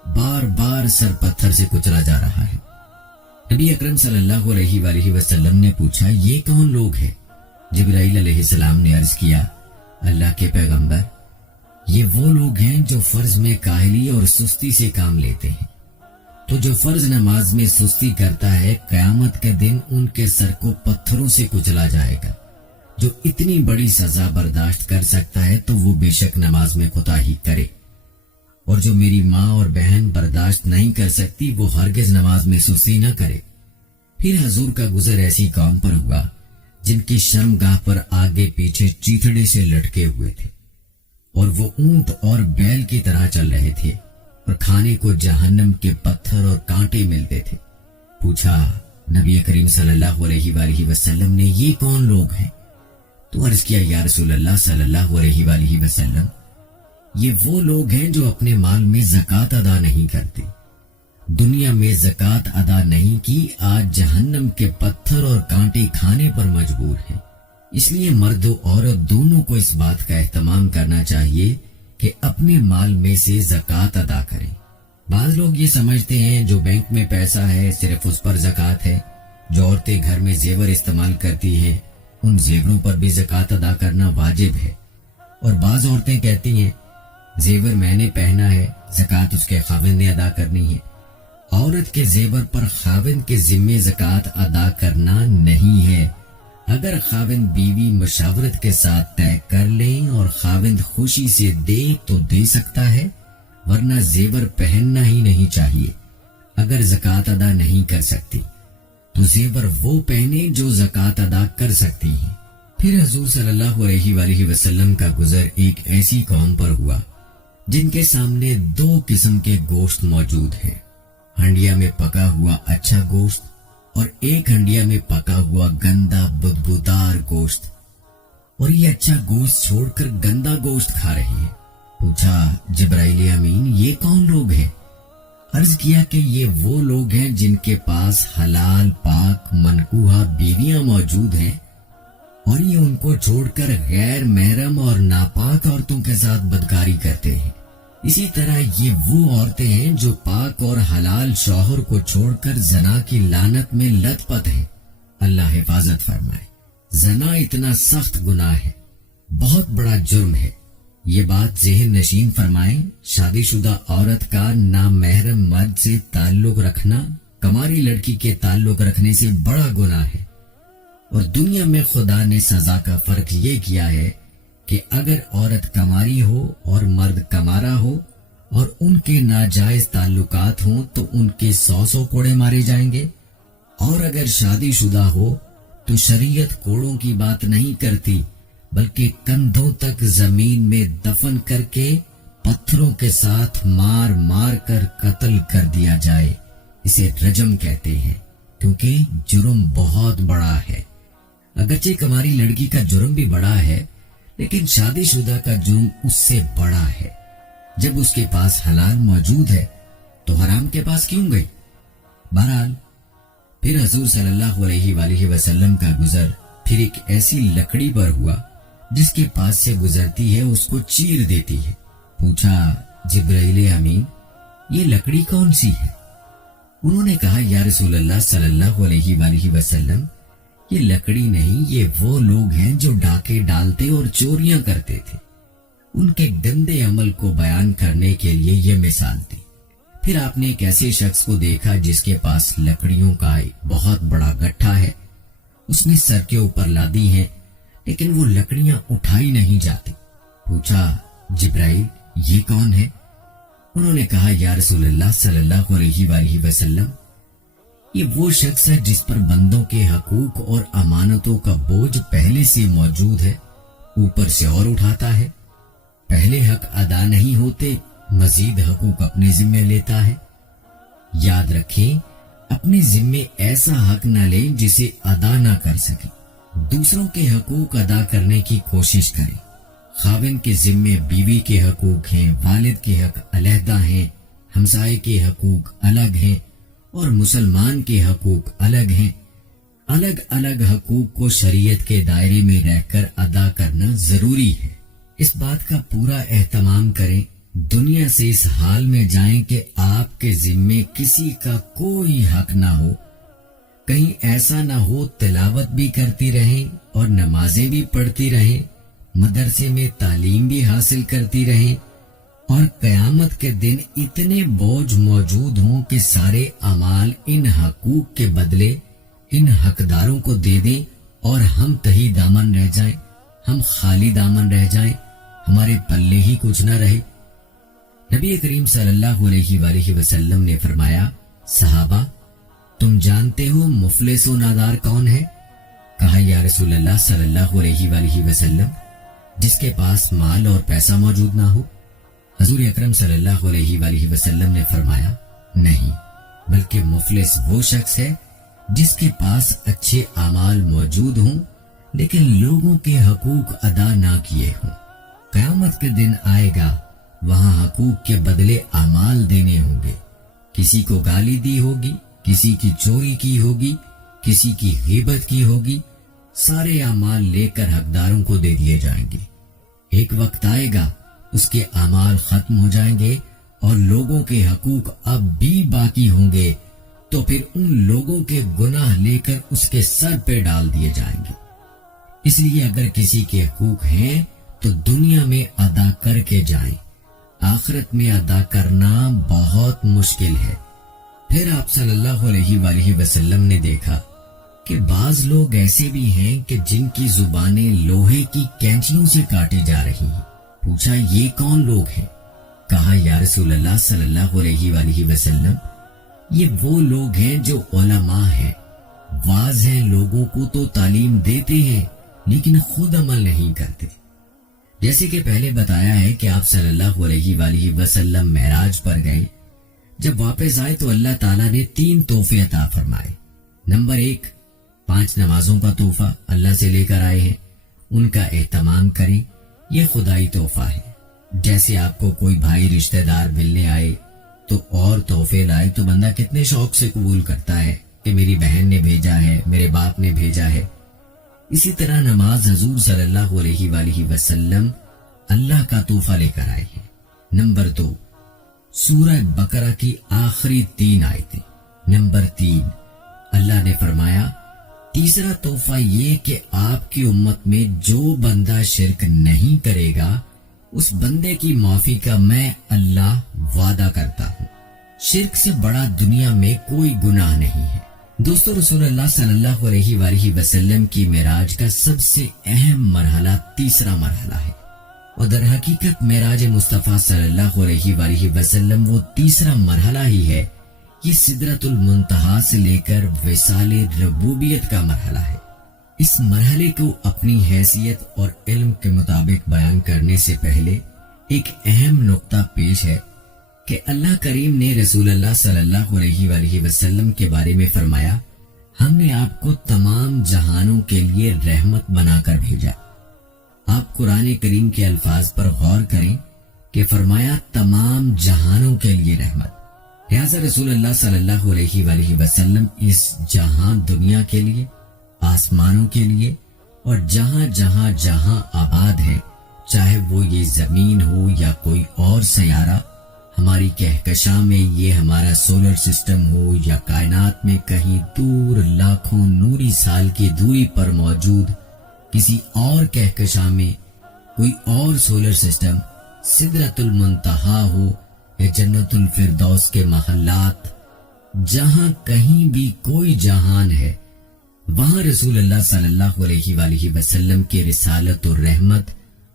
بار بار سر پتھر سے کچلا جا رہا ہے۔ نبی اکرم صلی اللہ علیہ وآلہ وسلم نے پوچھا یہ کون لوگ ہیں؟ جبرائیل علیہ السلام نے عرض کیا اللہ کے پیغمبر، یہ وہ لوگ ہیں جو فرض میں کاہلی اور سستی سے کام لیتے ہیں، تو جو فرض نماز میں سستی کرتا ہے قیامت کے دن ان کے سر کو پتھروں سے کچلا جائے گا۔ جو اتنی بڑی سزا برداشت کر سکتا ہے تو وہ بے شک نماز میں کوتاہی کرے، اور جو میری ماں اور بہن برداشت نہیں کر سکتی وہ ہرگز نماز میں سستی نہ کرے۔ پھر حضور کا گزر ایسی قوم پر ہوا جن کی شرمگاہ پر آگے پیچھے چیتڑے سے لٹکے ہوئے تھے، اور وہ اونٹ اور بیل کی طرح چل رہے تھے، اور کھانے کو جہنم کے پتھر اور کانٹے ملتے تھے۔ پوچھا نبی کریم صلی اللہ علیہ وآلہ وسلم نے یہ کون لوگ ہیں؟ تو عرض کیا یا رسول اللہ صلی اللہ علیہ وآلہ وسلم، یہ وہ لوگ ہیں جو اپنے مال میں زکوٰۃ ادا نہیں کرتے، دنیا میں زکوٰۃ ادا نہیں کی، آج جہنم کے پتھر اور کانٹے کھانے پر مجبور ہیں۔ اس لیے مرد و عورت دونوں کو اس بات کا اہتمام کرنا چاہیے کہ اپنے مال میں سے زکوٰۃ ادا کریں۔ بعض لوگ یہ سمجھتے ہیں جو بینک میں پیسہ ہے صرف اس پر زکوٰۃ ہے، جو عورتیں گھر میں زیور استعمال کرتی ہیں ان زیوروں پر بھی زکوٰۃ ادا کرنا واجب ہے، اور بعض عورتیں کہتی ہیں زیور میں نے پہنا ہے، زکوٰۃ اس کے خاوند نے ادا کرنی ہے۔ عورت کے زیور پر خاوند کے ذمے زکوٰۃ ادا کرنا نہیں ہے۔ اگر خاوند بیوی مشاورت کے ساتھ طے کر لیں اور خاوند خوشی سے دے تو دے سکتا ہے، ورنہ زیور پہننا ہی نہیں چاہیے۔ اگر زکوٰۃ ادا نہیں کر سکتی تو زیور وہ پہنے جو زکوٰۃ ادا کر سکتی ہیں۔ پھر حضور صلی اللہ علیہ وآلہ وسلم کا گزر ایک ایسی قوم پر ہوا جن کے سامنے دو قسم کے گوشت موجود ہیں، ہنڈیا میں پکا ہوا اچھا گوشت اور ایک ہنڈیا میں پکا ہوا گندا بدبودار گوشت، اور یہ اچھا گوشت چھوڑ کر گندا گوشت کھا رہے ہیں۔ پوچھا جبرائیل امین یہ کون لوگ ہیں؟ عرض کیا کہ یہ وہ لوگ ہیں جن کے پاس حلال پاک منکوحہ بیویاں موجود ہیں اور یہ ان کو چھوڑ کر غیر محرم اور ناپاک عورتوں کے ساتھ بدکاری کرتے ہیں۔ اسی طرح یہ وہ عورتیں ہیں جو پاک اور حلال شوہر کو چھوڑ کر زنا کی لعنت میں لت پت ہیں۔ اللہ حفاظت فرمائے۔ زنا اتنا سخت گناہ ہے، بہت بڑا جرم ہے۔ یہ بات ذہن نشین فرمائیں، شادی شدہ عورت کا نامحرم مرد سے تعلق رکھنا کماری لڑکی کے تعلق رکھنے سے بڑا گناہ ہے، اور دنیا میں خدا نے سزا کا فرق یہ کیا ہے کہ اگر عورت کماری ہو اور مرد کمارا ہو اور ان کے ناجائز تعلقات ہوں تو ان کے 100 کوڑے مارے جائیں گے، اور اگر شادی شدہ ہو تو شریعت کوڑوں کی بات نہیں کرتی بلکہ کندھوں تک زمین میں دفن کر کے پتھروں کے ساتھ مار مار کر قتل کر دیا جائے۔ اسے رجم کہتے ہیں کیونکہ جرم بہت بڑا ہے۔ اگرچہ کماری لڑکی کا جرم بھی بڑا ہے لیکن شادی شدہ کا جرم اس سے بڑا ہے۔ جب اس کے پاس حلال موجود ہے تو حرام کے پاس کیوں گئی؟ بہرحال پھر حضور صلی اللہ علیہ وآلہ وسلم کا گزر پھر ایک ایسی لکڑی پر ہوا جس کے پاس سے گزرتی ہے اس کو چیر دیتی ہے۔ پوچھا جبرائیل امین یہ لکڑی کون سی ہے؟ انہوں نے کہا یا رسول اللہ صلی اللہ علیہ وآلہ وسلم یہ لکڑی نہیں، یہ وہ لوگ ہیں جو ڈاکے ڈالتے اور چوریاں کرتے تھے۔ ان کے گندے عمل کو بیان کرنے کے لیے یہ مثال دی۔ پھر آپ نے ایک ایسے شخص کو دیکھا جس کے پاس لکڑیوں کا ایک بہت بڑا گٹھا ہے، اس نے سر کے اوپر لادی ہیں لیکن وہ لکڑیاں اٹھائی نہیں جاتی۔ پوچھا جبرائیل یہ کون ہے؟ انہوں نے کہا یا رسول اللہ صلی اللہ علیہ وآلہ وسلم یہ وہ شخص ہے جس پر بندوں کے حقوق اور امانتوں کا بوجھ پہلے سے موجود ہے، اوپر سے اور اٹھاتا ہے، پہلے حق ادا نہیں ہوتے مزید حقوق اپنے ذمے لیتا ہے۔ یاد رکھیں اپنے ذمے ایسا حق نہ لیں جسے ادا نہ کر سکیں، دوسروں کے حقوق ادا کرنے کی کوشش کریں۔ خاوند کے ذمے بیوی کے حقوق ہیں، والد کے حق علیحدہ ہیں، ہمسائے کے حقوق الگ ہیں اور مسلمان کے حقوق الگ ہیں۔ الگ الگ حقوق کو شریعت کے دائرے میں رہ کر ادا کرنا ضروری ہے۔ اس بات کا پورا اہتمام کریں، دنیا سے اس حال میں جائیں کہ آپ کے ذمے کسی کا کوئی حق نہ ہو، کہیں ایسا نہ ہو تلاوت بھی کرتی رہیں اور نمازیں بھی پڑھتی رہیں، مدرسے میں تعلیم بھی حاصل کرتی رہیں، اور قیامت کے دن اتنے بوجھ موجود ہوں کہ سارے اعمال ان حقوق کے بدلے ان حقداروں کو دے دیں اور ہم تہی دامن رہ جائیں، ہم خالی دامن رہ جائیں، ہمارے پلے ہی کچھ نہ رہے۔ نبی کریم صلی اللہ علیہ وآلہ وسلم نے فرمایا صحابہ تم جانتے ہو مفلس و نادار کون ہے؟ کہا یا رسول اللہ صلی اللہ علیہ وآلہ وسلم جس کے پاس مال اور پیسہ موجود نہ ہو۔ حضور اکرم صلی اللہ علیہ وآلہ وسلم نے فرمایا نہیں، بلکہ مفلس وہ شخص ہے جس کے پاس اچھے اعمال موجود ہوں لیکن لوگوں کے حقوق ادا نہ کیے ہوں۔ قیامت کے دن آئے گا، وہاں حقوق کے بدلے اعمال دینے ہوں گے۔ کسی کو گالی دی ہوگی، کسی کی چوری کی ہوگی، کسی کی غیبت کی ہوگی، سارے اعمال لے کر حقداروں کو دے دیے جائیں گے۔ ایک وقت آئے گا اس کے اعمال ختم ہو جائیں گے اور لوگوں کے حقوق اب بھی باقی ہوں گے، تو پھر ان لوگوں کے گناہ لے کر اس کے سر پہ ڈال دیے جائیں گے۔ اس لیے اگر کسی کے حقوق ہیں تو دنیا میں ادا کر کے جائیں، آخرت میں ادا کرنا بہت مشکل ہے۔ پھر آپ صلی اللہ علیہ وآلہ وسلم نے دیکھا کہ بعض لوگ ایسے بھی ہیں کہ جن کی زبانیں لوہے کی کینچیوں سے کاٹی جا رہی ہیں۔ پوچھا یہ کون لوگ ہیں؟ کہا یا رسول اللہ صلی اللہ علیہ وآلہ وسلم، یہ وہ لوگ ہیں جو علماء ہیں، واعظ ہیں، لوگوں کو تو تعلیم دیتے ہیں لیکن خود عمل نہیں کرتے۔ جیسے کہ پہلے بتایا ہے کہ آپ صلی اللہ علیہ وآلہ وسلم معراج پر گئے، جب واپس آئے تو اللہ تعالیٰ نے 3 تحفے عطا فرمائے۔ نمبر 1، 5 نمازوں کا تحفہ اللہ سے لے کر آئے ہیں، ان کا اہتمام کریں، یہ خدائی تحفہ ہے۔ جیسے آپ کو کوئی بھائی رشتہ دار ملنے آئے تو اور تحفے لائے تو بندہ کتنے شوق سے قبول کرتا ہے کہ میری بہن نے بھیجا ہے، میرے باپ نے بھیجا ہے۔ اسی طرح نماز حضور صلی اللہ علیہ وآلہ وسلم اللہ کا تحفہ لے کر آئے ہیں۔ نمبر 2، سورہ بقرہ کی آخری 3 آیتیں۔ نمبر 3، اللہ نے فرمایا تیسرا تحفہ یہ کہ آپ کی امت میں جو بندہ شرک نہیں کرے گا اس بندے کی معافی کا میں اللہ وعدہ کرتا ہوں۔ شرک سے بڑا دنیا میں کوئی گناہ نہیں ہے۔ دوستو، رسول اللہ صلی اللہ علیہ وآلہ وسلم کی معراج کا سب سے اہم مرحلہ تیسرا مرحلہ ہے، اور در حقیقت معراج مصطفیٰ صلی اللہ علیہ وآلہ وسلم وہ تیسرا مرحلہ ہی ہے۔ یہ سدرۃ المنتہا سے لے کر وصال ربوبیت کا مرحلہ ہے۔ اس مرحلے کو اپنی حیثیت اور علم کے مطابق بیان کرنے سے پہلے ایک اہم نقطہ پیش ہے کہ اللہ کریم نے رسول اللہ صلی اللہ علیہ وآلہ وسلم کے بارے میں فرمایا، ہم نے آپ کو تمام جہانوں کے لیے رحمت بنا کر بھیجا۔ آپ قرآن کریم کے الفاظ پر غور کریں کہ فرمایا تمام جہانوں کے لیے رحمت۔ لہذا رسول اللہ صلی اللہ علیہ وآلہ وسلم اس جہاں دنیا کے لیے، آسمانوں کے لیے اور جہاں جہاں جہاں آباد ہے، چاہے وہ یہ زمین ہو یا کوئی اور سیارہ، ہماری کہکشاں میں یہ ہمارا سولر سسٹم ہو یا کائنات میں کہیں دور لاکھوں نوری سال کی دوری پر موجود کسی اور کہکشاں میں کوئی اور سولر سسٹم، سدرۃ المنتہا ہو یا جنت الفردوس کے محلات، جہاں کہیں بھی کوئی جہان ہے، وہاں رسول اللہ صلی اللہ علیہ وآلہ وسلم کی رسالت اور رحمت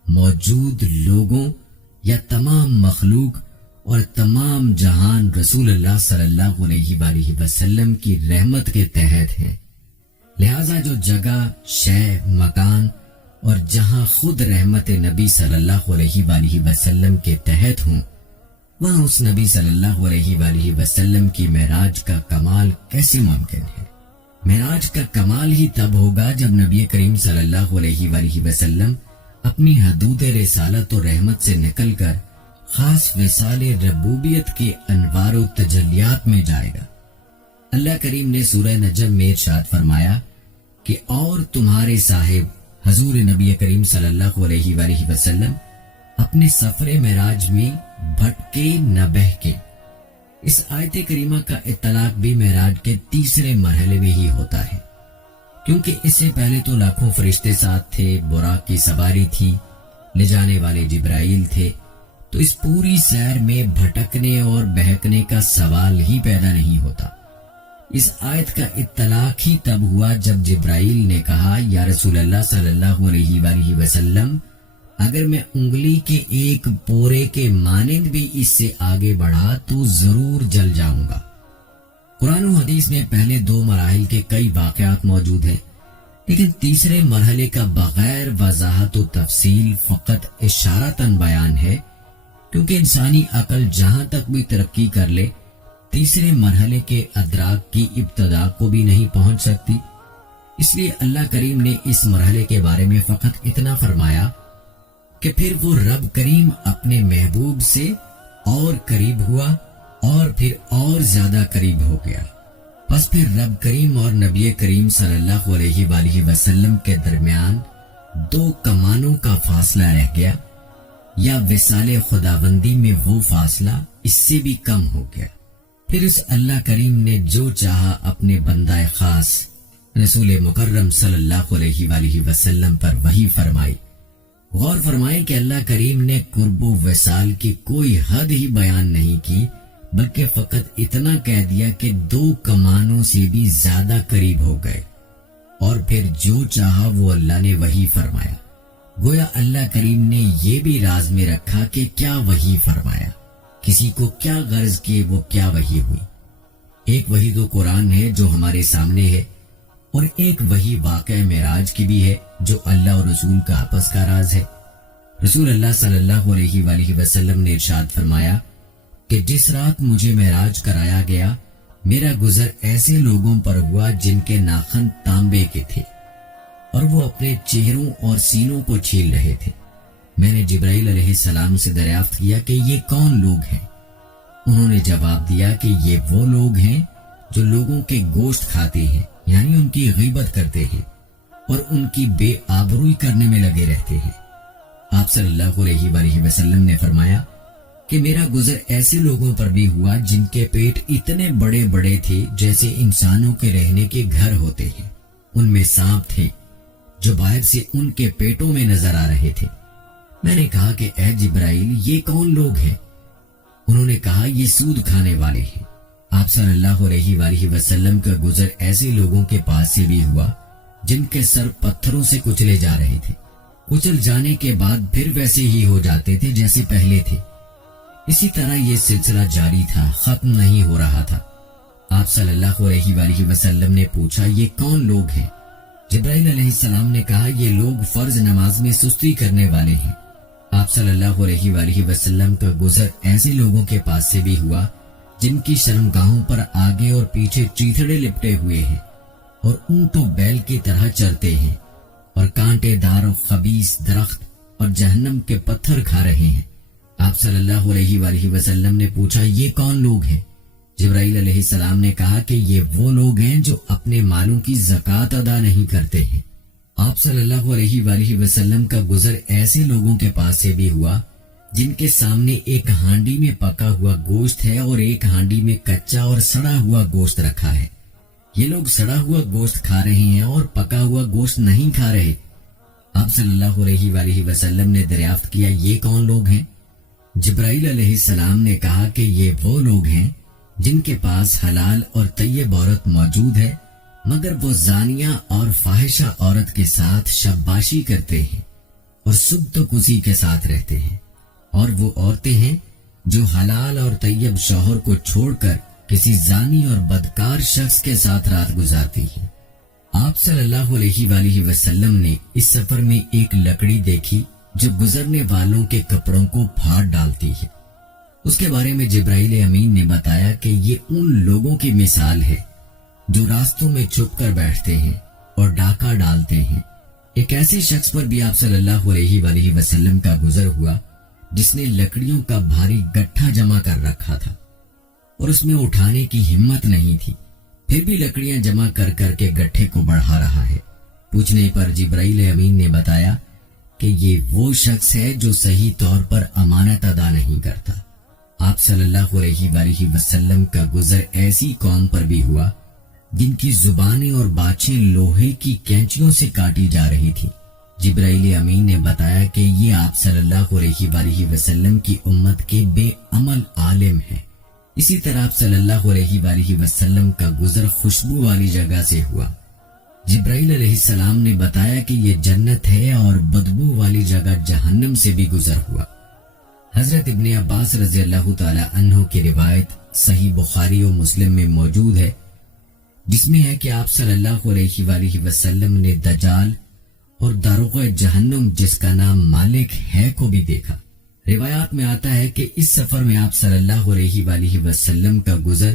موجود لوگوں یا تمام مخلوق اور تمام جہان رسول اللہ صلی اللہ علیہ وآلہ وسلم کی رحمت کے تحت ہے۔ لہذا جو جگہ، شے، مکان اور جہاں خود رحمت نبی صلی اللہ علیہ وآلہ وسلم کے تحت ہوں، وہاں اس نبی صلی اللہ علیہ وآلہ وسلم کی معراج کا کمال کیسے ممکن ہے؟ معراج کا کمال ہی تب ہوگا جب نبی کریم صلی اللہ علیہ وآلہ وسلم اپنی حدود رسالت و رحمت سے نکل کر خاص وصال ربوبیت کے انوار و تجلیات میں جائے گا۔ اللہ کریم نے سورہ نجم میں ارشاد فرمایا کہ اور تمہارے صاحب حضور نبی کریم صلی اللہ علیہ وآلہ وسلم اپنے سفر معراج میں بھٹکے نہ بہکے۔ اس آیت کریمہ کا اطلاق بھی معراج کے تیسرے مرحلے میں ہی ہوتا ہے، کیونکہ اس سے پہلے تو لاکھوں فرشتے ساتھ تھے، براق کی سواری تھی، لے جانے والے جبرائیل تھے، تو اس پوری سیر میں بھٹکنے اور بہکنے کا سوال ہی پیدا نہیں ہوتا۔ اس آیت کا اطلاق ہی تب ہوا جب جبرائیل نے کہا، یا رسول اللہ صلی اللہ علیہ وآلہ وسلم، اگر میں انگلی کے ایک پورے کے مانند بھی اس سے آگے بڑھا تو ضرور جل جاؤں گا۔ قرآن و حدیث میں پہلے 2 مراحل کے کئی واقعات موجود ہیں، لیکن تیسرے مرحلے کا بغیر وضاحت و تفصیل فقط اشارتاً بیان ہے، کیونکہ انسانی عقل جہاں تک بھی ترقی کر لے تیسرے مرحلے کے ادراک کی ابتدا کو بھی نہیں پہنچ سکتی۔ اس لیے اللہ کریم نے اس مرحلے کے بارے میں فقط اتنا فرمایا کہ پھر وہ رب کریم اپنے محبوب سے اور قریب ہوا اور پھر اور زیادہ قریب ہو گیا۔ بس پھر رب کریم اور نبی کریم صلی اللہ علیہ وآلہ وسلم کے درمیان دو کمانوں کا فاصلہ رہ گیا، یا وصال خداوندی میں وہ فاصلہ اس سے بھی کم ہو گیا۔ پھر اس اللہ کریم نے جو چاہا اپنے بندہ خاص رسول مکرم صلی اللہ علیہ وآلہ وسلم پر وحی فرمائی۔ غور فرمائیں کہ اللہ کریم نے قرب و وصال کی کوئی حد ہی بیان نہیں کی، بلکہ فقط اتنا کہہ دیا کہ دو کمانوں سے بھی زیادہ قریب ہو گئے، اور پھر جو چاہا وہ اللہ نے وحی فرمایا۔ گویا اللہ کریم نے یہ بھی راز میں رکھا کہ کیا وحی فرمایا، کسی کو کیا غرض کہ وہ کیا وحی ہوئی۔ ایک وحی تو قرآن ہے جو ہمارے سامنے ہے، اور ایک وحی واقعہ معراج کی بھی ہے جو اللہ اور رسول کا آپس کا راز ہے۔ رسول اللہ صلی اللہ علیہ وآلہ وسلم نے ارشاد فرمایا کہ جس رات مجھے معراج کرایا گیا، میرا گزر ایسے لوگوں پر ہوا جن کے ناخن تانبے کے تھے اور وہ اپنے چہروں اور سینوں کو چھیل رہے تھے۔ میں نے جبرائیل علیہ السلام سے دریافت کیا کہ یہ کون لوگ ہیں؟ انہوں نے جواب دیا کہ یہ وہ لوگ ہیں جو لوگوں کے گوشت کھاتے ہیں، یعنی ان کی غیبت کرتے ہیں اور ان کی بے آبروئی کرنے میں لگے رہتے ہیں۔ آپ صلی اللہ علیہ وآلہ وسلم نے فرمایا کہ میرا گزر ایسے لوگوں پر بھی ہوا جن کے پیٹ اتنے بڑے بڑے تھے جیسے انسانوں کے رہنے کے گھر ہوتے ہیں، ان میں سانپ تھے جو باہر سے ان کے پیٹوں میں نظر آ رہے تھے۔ میں نے کہا کہ اے جبرائیل، یہ کون لوگ ہیں؟ انہوں نے کہا یہ سود کھانے والے ہیں۔ آپ صلی اللہ علیہ وآلہ وسلم کا گزر ایسے لوگوں کے پاس سے بھی ہوا جن کے سر پتھروں سے کچلے جا رہے تھے، کچل جانے کے بعد پھر ویسے ہی ہو جاتے تھے جیسے پہلے تھے۔ اسی طرح یہ سلسلہ جاری تھا، ختم نہیں ہو رہا تھا۔ آپ صلی اللہ علیہ وآلہ وسلم نے پوچھا یہ کون لوگ ہیں؟ جبرائیل علیہ السلام نے کہا یہ لوگ فرض نماز میں سستی کرنے والے ہیں۔ آپ صلی اللہ علیہ وآلہ وسلم کا گزر ایسے لوگوں کے پاس سے بھی ہوا جن کی شرمگاہوں پر آگے اور پیچھے چیتھڑے لپٹے ہوئے ہیں اور اونٹ و بیل کی طرح چلتے ہیں اور کانٹے دار و خبیث درخت اور جہنم کے پتھر کھا رہے ہیں۔ آپ صلی اللہ علیہ وآلہ وسلم نے پوچھا یہ کون لوگ ہیں؟ جبرائیل علیہ السلام نے کہا کہ یہ وہ لوگ ہیں جو اپنے مالوں کی زکوٰۃ ادا نہیں کرتے ہیں۔ آپ صلی اللہ علیہ وآلہ وسلم کا گزر ایسے لوگوں کے پاس سے بھی ہوا جن کے سامنے ایک ہانڈی میں پکا ہوا گوشت ہے اور ایک ہانڈی میں کچا اور سڑا ہوا گوشت رکھا ہے۔ یہ لوگ سڑا ہوا گوشت کھا رہے ہیں اور پکا ہوا گوشت نہیں کھا رہے۔ آپ صلی اللہ علیہ وآلہ وسلم نے دریافت کیا یہ کون لوگ ہیں؟ جبرائیل علیہ السلام نے کہا کہ یہ وہ لوگ ہیں جن کے پاس حلال اور طیب عورت موجود ہے، مگر وہ زانیہ اور فاحشہ عورت کے ساتھ شباشی کرتے ہیں اور سبت و کسی کے ساتھ رہتے ہیں، اور وہ عورتیں ہیں جو حلال اور طیب شوہر کو چھوڑ کر کسی زانی اور بدکار شخص کے ساتھ رات گزارتی ہیں۔ آپ صلی اللہ علیہ وآلہ وسلم نے اس سفر میں ایک لکڑی دیکھی جو گزرنے والوں کے کپڑوں کو پھاڑ ڈالتی ہے۔ اس کے بارے میں جبرائیل امین نے بتایا کہ یہ ان لوگوں کی مثال ہے جو راستوں میں چھپ کر بیٹھتے ہیں اور ڈاکہ ڈالتے ہیں۔ ایک ایسے شخص پر بھی آپ صلی اللہ علیہ وآلہ وسلم کا گزر ہوا جس نے لکڑیوں کا بھاری گٹھا جمع کر رکھا تھا اور اس میں اٹھانے کی ہمت نہیں تھی، پھر بھی لکڑیاں جمع کر کر کے گٹھے کو بڑھا رہا ہے۔ پوچھنے پر جبرائیل امین نے بتایا کہ یہ وہ شخص ہے جو صحیح طور پر امانت ادا نہیں کرتا۔ آپ صلی اللہ علیہ وآلہ وسلم کا گزر ایسی قوم پر بھی ہوا جن کی زبانیں اور باتیں لوہے کی کینچیوں سے کاٹی جا رہی تھی۔ جبرائیل امین نے بتایا کہ یہ آپ صلی اللہ علیہ وآلہ وسلم کی امت کے بے عمل عالم ہیں۔ اسی طرح آپ صلی اللہ علیہ وآلہ وسلم کا گزر خوشبو والی جگہ سے ہوا۔ جبرائیل علیہ السلام نے بتایا کہ یہ جنت ہے اور بدبو والی جگہ جہنم سے بھی گزر ہوا۔ حضرت ابن عباس رضی اللہ تعالی عنہ کی روایت صحیح بخاری و مسلم میں موجود ہے، جس میں ہے کہ آپ صلی اللہ علیہ وآلہ وسلم نے دجال اور داروغ جہنم جس کا نام مالک ہے کو بھی دیکھا۔ روایات میں آتا ہے کہ اس سفر میں آپ صلی اللہ علیہ وآلہ وسلم کا گزر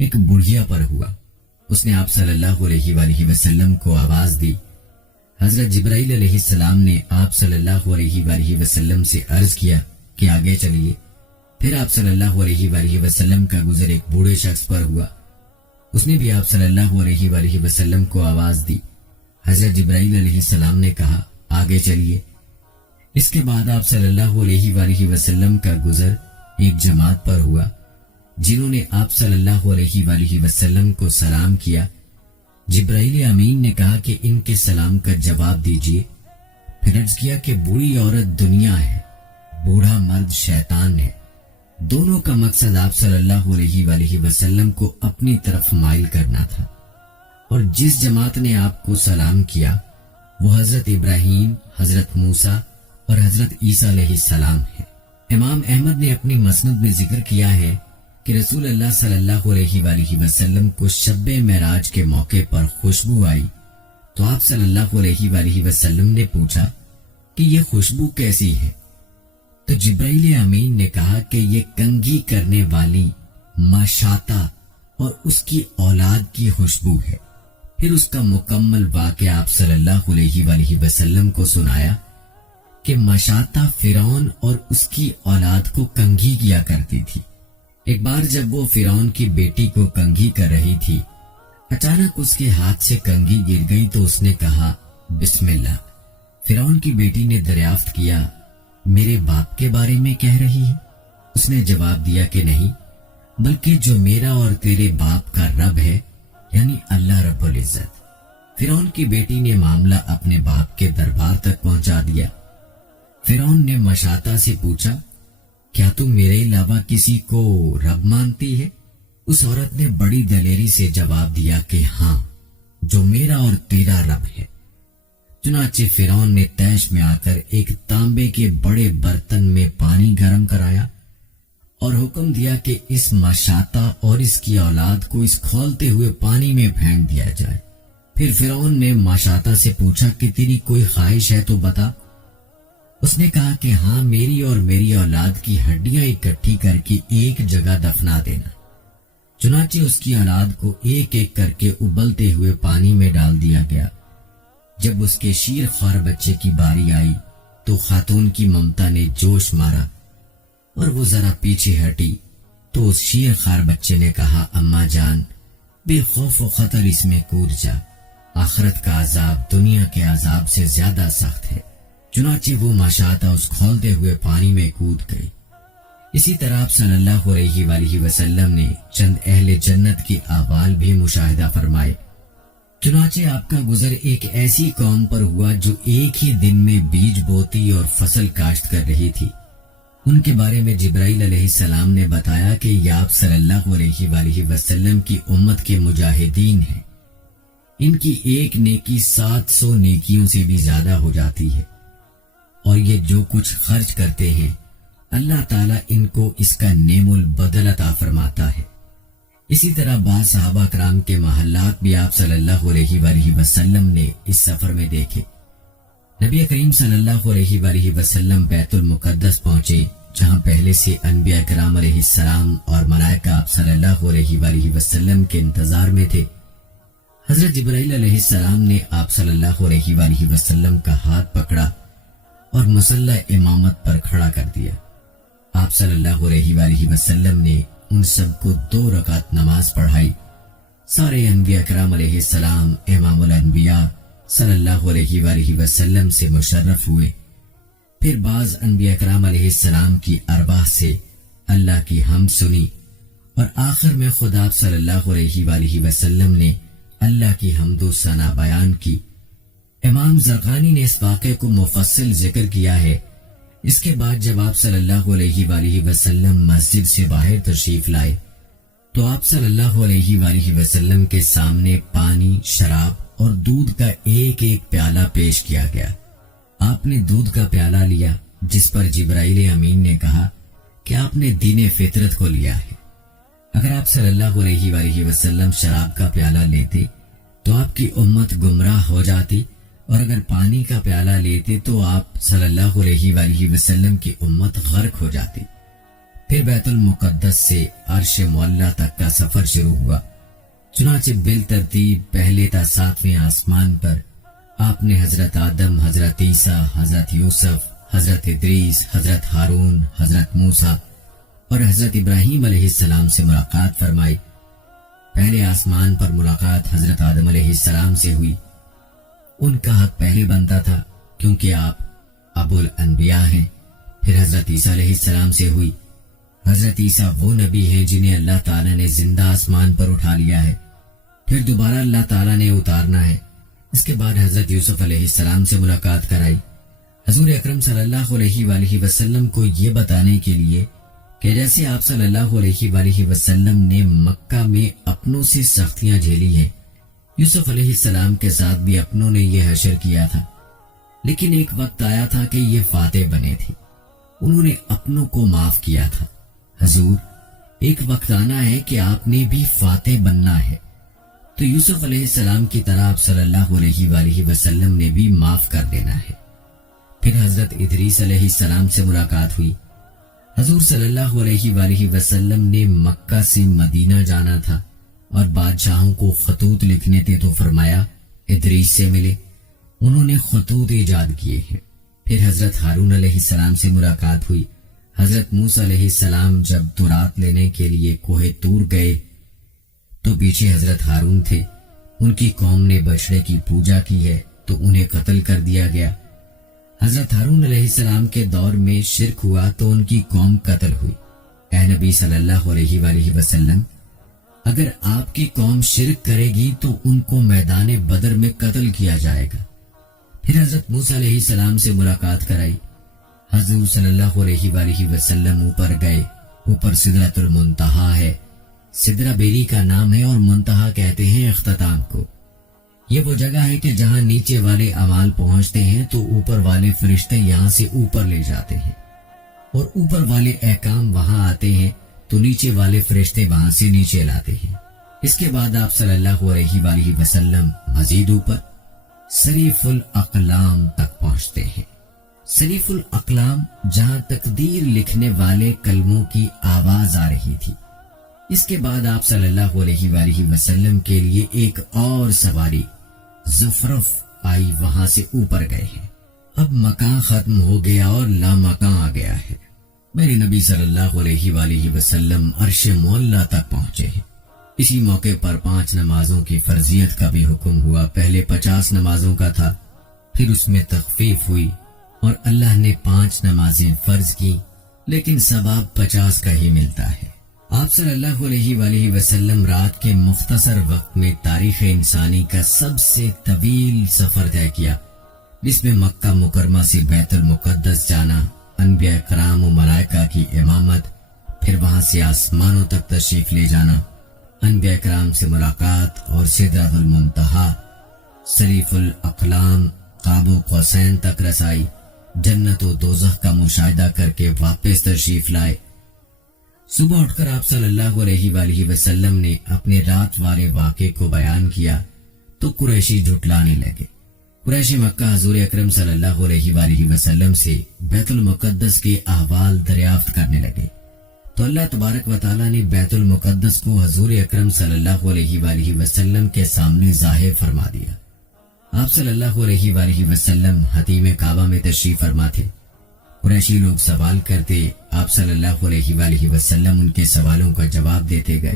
ایک بڑھیا پر ہوا۔ اس نے آپ صلی اللہ علیہ وآلہ وسلم کو آواز دی۔ حضرت جبرائیل علیہ السلام نے آپ صلی اللہ علیہ وآلہ وسلم سے عرض کیا کہ آگے چلیے۔ پھر آپ صلی اللہ علیہ وآلہ وسلم کا گزر ایک بوڑھے شخص پر ہوا۔ اس نے بھی آپ صلی اللہ علیہ وآلہ وسلم کو آواز دی۔ حضرت جبرائیل علیہ السلام نے کہا آگے چلیے۔ اس کے بعد آپ صلی اللہ علیہ وآلہ وسلم کا گزر ایک جماعت پر ہوا، جنہوں نے آپ صلی اللہ علیہ وآلہ وسلم کو سلام کیا۔ جبرائیل امین نے کہا کہ ان کے سلام کا جواب دیجیے۔ پھر عرض کیا کہ بوڑھی عورت دنیا ہے، بوڑھا مرد شیطان ہے۔ دونوں کا مقصد آپ صلی اللہ علیہ وآلہ وسلم کو اپنی طرف مائل کرنا تھا، اور جس جماعت نے آپ کو سلام کیا وہ حضرت ابراہیم، حضرت موسیٰ اور حضرت عیسیٰ علیہ السلام ہے۔ امام احمد نے اپنی مسند میں ذکر کیا ہے کہ رسول اللہ صلی اللہ علیہ وآلہ وسلم کو شب معراج کے موقع پر خوشبو آئی تو آپ صلی اللہ علیہ وآلہ وسلم نے پوچھا کہ یہ خوشبو کیسی ہے؟ تو جبرائیل امین نے کہا کہ یہ کنگھی کرنے والی ماشاتا اور اس کی اولاد کی خوشبو ہے۔ پھر اس کا مکمل واقعہ آپ صلی اللہ علیہ وآلہ وسلم کو سنایا کہ ماشاتا فرعون اور اس کی اولاد کو کنگھی کیا کرتی تھی۔ ایک بار جب وہ فرعون کی بیٹی کو کنگھی کر رہی تھی، اچانک اس کے ہاتھ سے کنگھی گر گئی تو اس نے کہا بسم اللہ۔ فرعون کی بیٹی نے دریافت کیا میرے باپ کے بارے میں کہہ رہی ہے؟ اس نے جواب دیا کہ نہیں، بلکہ جو میرا اور تیرے باپ کا رب ہے، یعنی اللہ رب العزت۔ فرعون کی بیٹی نے معاملہ اپنے باپ کے دربار تک پہنچا دیا۔ فرعون نے مشاطہ سے پوچھا کیا تم میرے علاوہ کسی کو رب مانتی ہے؟ اس عورت نے بڑی دلیری سے جواب دیا کہ ہاں، جو میرا اور تیرا رب ہے۔ چنانچہ فرعون نے تیش میں آ کر ایک تانبے کے بڑے برتن میں پانی گرم کرایا اور حکم دیا کہ اس ماشاتا اور اس کی اولاد کو اس کھولتے ہوئے پانی میں پھینک دیا جائے۔ پھر فرعون نے ماشاتا سے پوچھا کہ تیری کوئی خواہش ہے تو بتا۔ اس نے کہا کہ ہاں، میری اور میری اولاد کی ہڈیاں اکٹھی کر کے ایک جگہ دفنا دینا۔ چنانچہ اس کی اولاد کو ایک ایک کر کے ابلتے ہوئے پانی میں ڈال دیا گیا۔ جب اس کے شیر خوار بچے کی باری آئی تو خاتون کی ممتا نے جوش مارا اور وہ ذرا پیچھے ہٹی تو اس شیر خوار بچے نے کہا اماں جان، بے خوف و خطر اس میں کود جا، آخرت کا عذاب دنیا کے عذاب سے زیادہ سخت ہے۔ چنانچہ وہ ماشاءاللہ اس کھولتے ہوئے پانی میں کود گئی۔ اسی طرح آپ صلی اللہ علیہ وآلہ وسلم نے چند اہل جنت کے احوال بھی مشاہدہ فرمائے۔ چنانچہ آپ کا گزر ایک ایسی قوم پر ہوا جو ایک ہی دن میں بیج بوتی اور فصل کاشت کر رہی تھی۔ ان کے بارے میں جبرائیل علیہ السلام نے بتایا کہ یہ آپ صلی اللہ علیہ وآلہ وسلم کی امت کے مجاہدین ہیں۔ ان کی ایک نیکی 700 نیکیوں سے بھی زیادہ ہو جاتی ہے، اور یہ جو کچھ خرچ کرتے ہیں اللہ تعالیٰ ان کو اس کا نعم البدل عطا فرماتا ہے۔ اسی طرح بعض صحابہ کرام کے محلات بھی آپ صلی اللہ علیہ وآلہ وسلم نے اس سفر میں دیکھے۔ نبی کریم صلی اللہ علیہ وآلہ وسلم بیت المقدس پہنچے، جہاں پہلے سے انبیاء کرام علیہ السلام اور ملائکہ آپ صلی اللہ علیہ وآلہ وسلم کے انتظار میں تھے۔ حضرت جبرائیل علیہ السلام نے آپ صلی اللہ علیہ وآلہ وسلم کا ہاتھ پکڑا اور مصلی امامت پر کھڑا کر دیا۔ آپ صلی اللہ علیہ وآلہ وسلم نے ان سب کو 2 رکعت نماز پڑھائی۔ سارے انبیاء کرام علیہ السلام امام الانبیاء صلی اللہ علیہ وآلہ وسلم سے مشرف ہوئے۔ پھر بعض انبیاء کرام علیہ السلام کی ارواح سے اللہ کی حمد سنی، اور آخر میں خدا آپ صلی اللہ علیہ وآلہ وسلم نے اللہ کی حمد و ثنا بیان کی۔ امام زرقانی نے اس واقعے کو مفصل ذکر کیا ہے۔ اس کے بعد جب آپ صلی اللہ علیہ وآلہ وسلم مسجد سے باہر تشریف لائے تو آپ صلی اللہ علیہ وآلہ وسلم کے سامنے پانی، شراب اور دودھ کا ایک ایک پیالہ پیش کیا گیا۔ آپ نے دودھ کا پیالہ لیا، جس پر جبرائیل امین نے کہا کہ آپ نے دین فطرت کو لیا ہے۔ اگر آپ صلی اللہ علیہ وآلہ وسلم شراب کا پیالہ لیتے تو آپ کی امت گمراہ ہو جاتی اور اگر پانی کا پیالہ لیتے تو آپ صلی اللہ علیہ وآلہ وسلم کی امت غرق ہو جاتی۔ پھر بیت المقدس سے عرش معلیٰ تک کا سفر شروع ہوا۔ چنانچہ بالترتیب پہلے تا 7ویں آسمان پر آپ نے حضرت آدم، حضرت عیسیٰ، حضرت یوسف، حضرت ادریس، حضرت ہارون، حضرت موسیٰ اور حضرت ابراہیم علیہ السلام سے ملاقات فرمائی۔ پہلے آسمان پر ملاقات حضرت آدم علیہ السلام سے ہوئی۔ ان کا حق پہلے بنتا تھا کیونکہ آپ ابو الانبیاء ہیں۔ پھر حضرت عیسیٰ علیہ السلام سے ہوئی۔ حضرت عیسیٰ وہ نبی ہیں جنہیں اللہ تعالیٰ نے زندہ آسمان پر اٹھا لیا ہے، پھر دوبارہ اللہ تعالیٰ نے اتارنا ہے۔ اس کے بعد حضرت یوسف علیہ السلام سے ملاقات کرائی۔ حضور اکرم صلی اللہ علیہ وآلہ وسلم کو یہ بتانے کے لیے کہ جیسے آپ صلی اللہ علیہ وآلہ وسلم نے مکہ میں اپنوں سے سختیاں جھیلی ہیں، یوسف علیہ السلام کے ساتھ بھی اپنوں نے یہ حشر کیا تھا، لیکن ایک وقت آیا تھا کہ یہ فاتح بنے تھے، انہوں نے اپنوں کو معاف کیا تھا۔ حضور ایک وقت آنا ہے کہ آپ نے بھی فاتح بننا ہے، تو یوسف علیہ السلام کی طرح آپ صلی اللہ علیہ وآلہ وسلم نے بھی معاف کر دینا ہے۔ پھر حضرت ادریس علیہ السلام سے ملاقات ہوئی۔ حضور صلی اللہ علیہ وآلہ وسلم نے مکہ سے مدینہ جانا تھا اور بادشاہوں کو خطوط لکھنے تھے، تو فرمایا ادریس سے ملے، انہوں نے خطوط ایجاد کیے ہیں۔ پھر حضرت ہارون علیہ السلام سے ملاقات ہوئی۔ حضرت موسیٰ علیہ السلام جب تورات لینے کے لیے کوہ طور گئے تو پیچھے حضرت ہارون تھے، ان کی قوم نے بچڑے کی پوجا کی ہے تو انہیں قتل کر دیا گیا۔ حضرت ہارون علیہ السلام کے دور میں شرک ہوا تو ان کی قوم قتل ہوئی۔ اے نبی صلی اللہ علیہ وآلہ وسلم، اگر آپ کی قوم شرک کرے گی تو ان کو میدان بدر میں قتل کیا جائے گا۔ پھر حضرت موسیٰ علیہ السلام سے ملاقات کرائی۔ حضور صلی اللہ علیہ وآلہ وسلم اوپر گئے، اوپر سدرۃ المنتہا ہے، سدرہ بیری کا نام ہے اور منتہا کہتے ہیں اختتام کو۔ یہ وہ جگہ ہے کہ جہاں نیچے والے اعمال پہنچتے ہیں تو اوپر والے فرشتے یہاں سے اوپر لے جاتے ہیں، اور اوپر والے احکام وہاں آتے ہیں تو نیچے والے فرشتے وہاں سے نیچے لاتے ہیں۔ اس کے بعد آپ صلی اللہ علیہ وآلہ وسلم مزید اوپر صریف الاقلام تک پہنچتے ہیں۔ صریف الاقلام جہاں تقدیر لکھنے والے کلموں کی آواز آ رہی تھی۔ اس کے بعد آپ صلی اللہ علیہ وآلہ وسلم کے لیے ایک اور سواری زفرف آئی، وہاں سے اوپر گئے ہیں۔ اب مکان ختم ہو گیا اور لامکان آ گیا ہے۔ میرے نبی صلی اللہ علیہ وآلہ وسلم عرش معلیٰ تک پہنچے ہیں۔ اسی موقع پر 5 نمازوں کی فرضیت کا بھی حکم ہوا۔ پہلے 50 نمازوں کا تھا، پھر اس میں تخفیف ہوئی اور اللہ نے 5 نمازیں فرض کی، لیکن ثواب 50 کا ہی ملتا ہے۔ آپ صلی اللہ علیہ وآلہ وسلم رات کے مختصر وقت میں تاریخ انسانی کا سب سے طویل سفر طے کیا، جس میں مکہ مکرمہ سے بیت المقدس جانا، انبیاء کرام و ملائکہ کی امامت، پھر وہاں سے آسمانوں تک تشریف لے جانا، انبیاء کرام سے ملاقات اور سدرۃ المنتہا، صریف الاقلام، قاب قوسین تک رسائی، جنت و دوزخ کا مشاہدہ کر کے واپس تشریف لائے۔ صبح اٹھ کر آپ صلی اللہ علیہ وآلہ وسلم نے اپنے رات والے واقعے کو بیان کیا تو قریشی جھٹلانے لگے۔ قریشی مکہ حضور اکرم صلی اللہ علیہ وآلہ وسلم سے بیت المقدس کے احوال دریافت کرنے لگے، تو اللہ تبارک و تعالیٰ نے بیت المقدس کو حضور اکرم صلی اللہ علیہ وآلہ وسلم کے سامنے ظاہر فرما دیا۔ آپ صلی اللہ علیہ وآلہ وسلم حتیم کعبہ میں تشریف فرما تھے۔ قریشی لوگ سوال کرتے، آپ صلی اللہ علیہ وآلہ وسلم ان کے سوالوں کا جواب دیتے گئے۔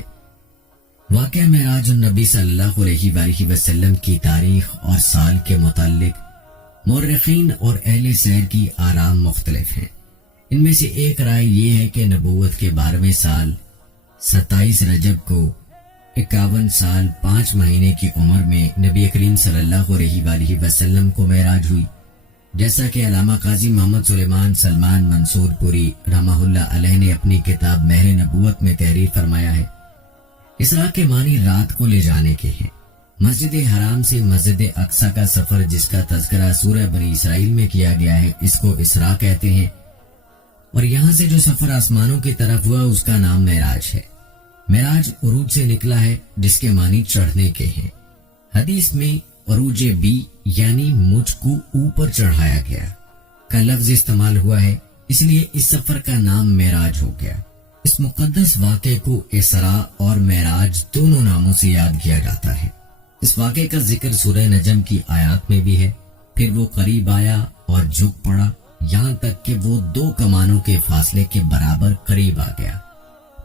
واقعہ معراج النبی صلی اللہ علیہ وآلہ وسلم کی تاریخ اور سال کے متعلق مورخین اور اہل سیر کی آراء مختلف ہیں۔ ان میں سے ایک رائے یہ ہے کہ نبوت کے 12ویں سال 27 رجب کو 51 سال 5 مہینے کی عمر میں نبی کریم صلی اللہ علیہ وآلہ وسلم کو معراج ہوئی، جیسا کہ علامہ قاضی محمد سلیمان سلمان منصور پوری رحمہ اللہ علیہ نے اپنی کتاب مہر نبوت میں تحریر فرمایا ہے۔ اسراء کے معنی رات کو لے جانے کے ہیں۔ مسجد حرام سے مسجد اقصی کا سفر جس کا تذکرہ سورہ بنی اسرائیل میں کیا گیا ہے، اس کو اسراء کہتے ہیں، اور یہاں سے جو سفر آسمانوں کی طرف ہوا اس کا نام معراج ہے۔ معراج عروج سے نکلا ہے، جس کے معنی چڑھنے کے ہیں۔ حدیث میں عروج بی یعنی مجھ کو اوپر چڑھایا گیا کا لفظ استعمال ہوا ہے، اس لیے اس سفر کا نام معراج ہو گیا۔ اس مقدس واقعے کو اسراء اور معراج دونوں ناموں سے یاد کیا جاتا ہے۔ اس واقعے کا ذکر سورہ نجم کی آیات میں بھی ہے۔ پھر وہ قریب آیا اور جھک پڑا، یہاں تک کہ وہ 2 کمانوں کے فاصلے کے برابر قریب آ گیا،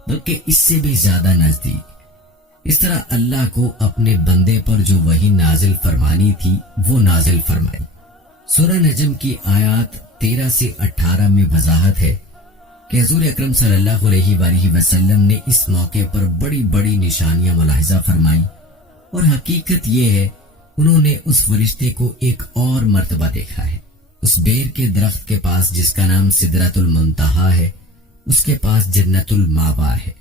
بلکہ اس سے بھی زیادہ نزدیک۔ اس طرح اللہ کو اپنے بندے پر جو وحی نازل فرمانی تھی وہ نازل فرمائی۔ سورہ نجم کی آیات 13 سے 18 میں وضاحت ہے کہ حضور اکرم صلی اللہ علیہ وآلہ وسلم نے اس موقع پر بڑی بڑی نشانیاں ملاحظہ فرمائی، اور حقیقت یہ ہے انہوں نے اس فرشتے کو ایک اور مرتبہ دیکھا ہے۔ اس بیر کے درخت کے پاس جس کا نام سدرۃ المنتہا ہے، اس کے پاس جنت الماوا ہے۔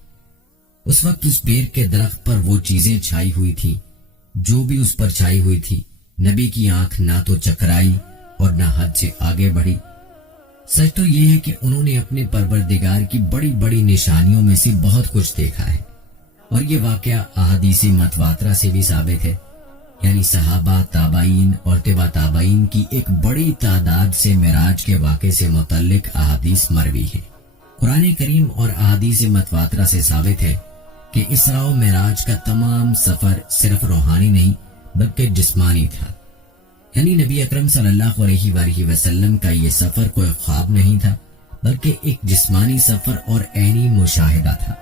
اس وقت اس بیر کے درخت پر وہ چیزیں چھائی ہوئی تھی جو بھی اس پر چھائی ہوئی تھی۔ نبی کی آنکھ نہ تو چکرائی اور نہ حد سے آگے بڑھی۔ سچ تو یہ ہے کہ انہوں نے اپنے پروردگار کی بڑی بڑی نشانیوں میں سے بہت کچھ دیکھا ہے، اور یہ واقعہ احادیث متواترہ سے بھی ثابت ہے، یعنی صحابہ، تابعین اور تبع تابعین کی ایک بڑی تعداد سے معراج کے واقعے سے متعلق احادیث مروی ہیں۔ قرآن کریم اور احادیث متواترہ سے ثابت ہے کہ اسراء و معراج کا تمام سفر صرف روحانی نہیں بلکہ جسمانی تھا، یعنی نبی اکرم صلی اللہ علیہ وآلہ وسلم کا یہ سفر کوئی خواب نہیں تھا بلکہ ایک جسمانی سفر اور عینی مشاہدہ تھا۔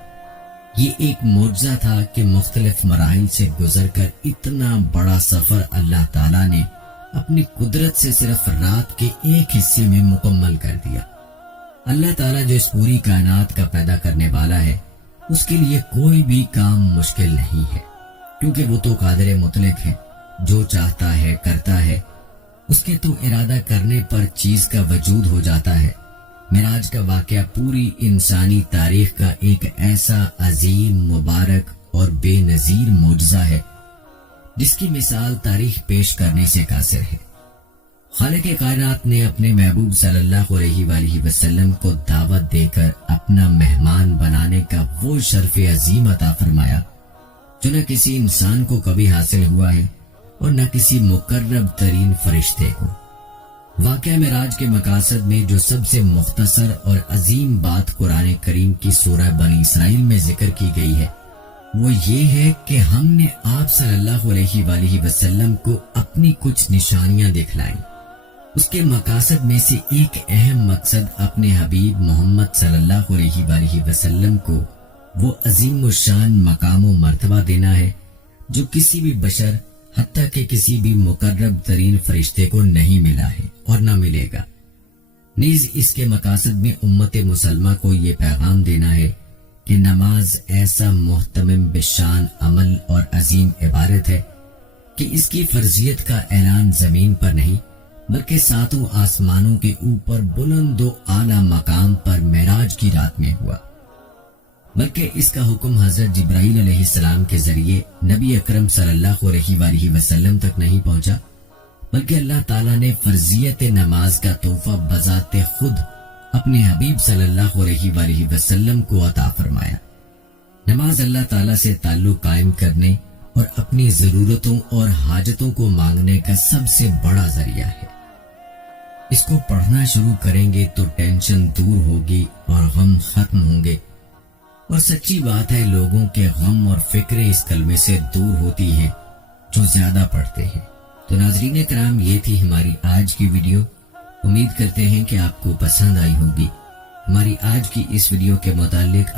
یہ ایک معجزہ تھا کہ مختلف مراحل سے گزر کر اتنا بڑا سفر اللہ تعالیٰ نے اپنی قدرت سے صرف رات کے ایک حصے میں مکمل کر دیا۔ اللہ تعالیٰ جو اس پوری کائنات کا پیدا کرنے والا ہے، اس کے لیے کوئی بھی کام مشکل نہیں ہے، کیونکہ وہ تو قادر مطلق ہے، جو چاہتا ہے کرتا ہے، اس کے تو ارادہ کرنے پر چیز کا وجود ہو جاتا ہے۔ معراج کا واقعہ پوری انسانی تاریخ کا ایک ایسا عظیم، مبارک اور بے نظیر معجزہ ہے جس کی مثال تاریخ پیش کرنے سے قاصر ہے۔ خالق کائنات نے اپنے محبوب صلی اللہ علیہ وآلہ وسلم کو دعوت دے کر اپنا مہمان بنانے کا وہ شرف عظیم عطا فرمایا جو نہ کسی انسان کو کبھی حاصل ہوا ہے اور نہ کسی مقرب ترین فرشتے کو۔ واقعہ معراج کے مقاصد میں جو سب سے مختصر اور عظیم بات قرآن کریم کی سورہ بنی اسرائیل میں ذکر کی گئی ہے، وہ یہ ہے کہ ہم نے آپ صلی اللہ علیہ وآلہ وسلم کو اپنی کچھ نشانیاں دکھلائیں۔ اس کے مقاصد میں سے ایک اہم مقصد اپنے حبیب محمد صلی اللہ علیہ وآلہ وسلم کو وہ عظیم الشان مقام و مرتبہ دینا ہے جو کسی بھی بشر، حتیٰ کہ کسی بھی مقرب ترین فرشتے کو نہیں ملا ہے اور نہ ملے گا۔ نیز اس کے مقاصد میں امت مسلمہ کو یہ پیغام دینا ہے کہ نماز ایسا محتمم بشان عمل اور عظیم عبادت ہے کہ اس کی فرضیت کا اعلان زمین پر نہیں بلکہ 7 آسمانوں کے اوپر بلند و اعلیٰ مقام پر معراج کی رات میں ہوا، بلکہ اس کا حکم حضرت جبرائیل علیہ السلام کے ذریعے نبی اکرم صلی اللہ علیہ وآلہ وسلم تک نہیں پہنچا، بلکہ اللہ تعالیٰ نے فرضیت نماز کا تحفہ بذات خود اپنے حبیب صلی اللہ علیہ وآلہ وسلم کو عطا فرمایا۔ نماز اللہ تعالیٰ سے تعلق قائم کرنے اور اپنی ضرورتوں اور حاجتوں کو مانگنے کا سب سے بڑا ذریعہ ہے۔ اس کو پڑھنا شروع کریں گے تو ٹینشن دور ہوگی اور غم ختم ہوں گے، اور سچی بات ہے لوگوں کے غم اور فکریں اس کلمے سے دور ہوتی ہیں جو زیادہ پڑھتے ہیں۔ تو ناظرین کرام، یہ تھی ہماری آج کی ویڈیو۔ امید کرتے ہیں کہ آپ کو پسند آئی ہوگی۔ ہماری آج کی اس ویڈیو کے متعلق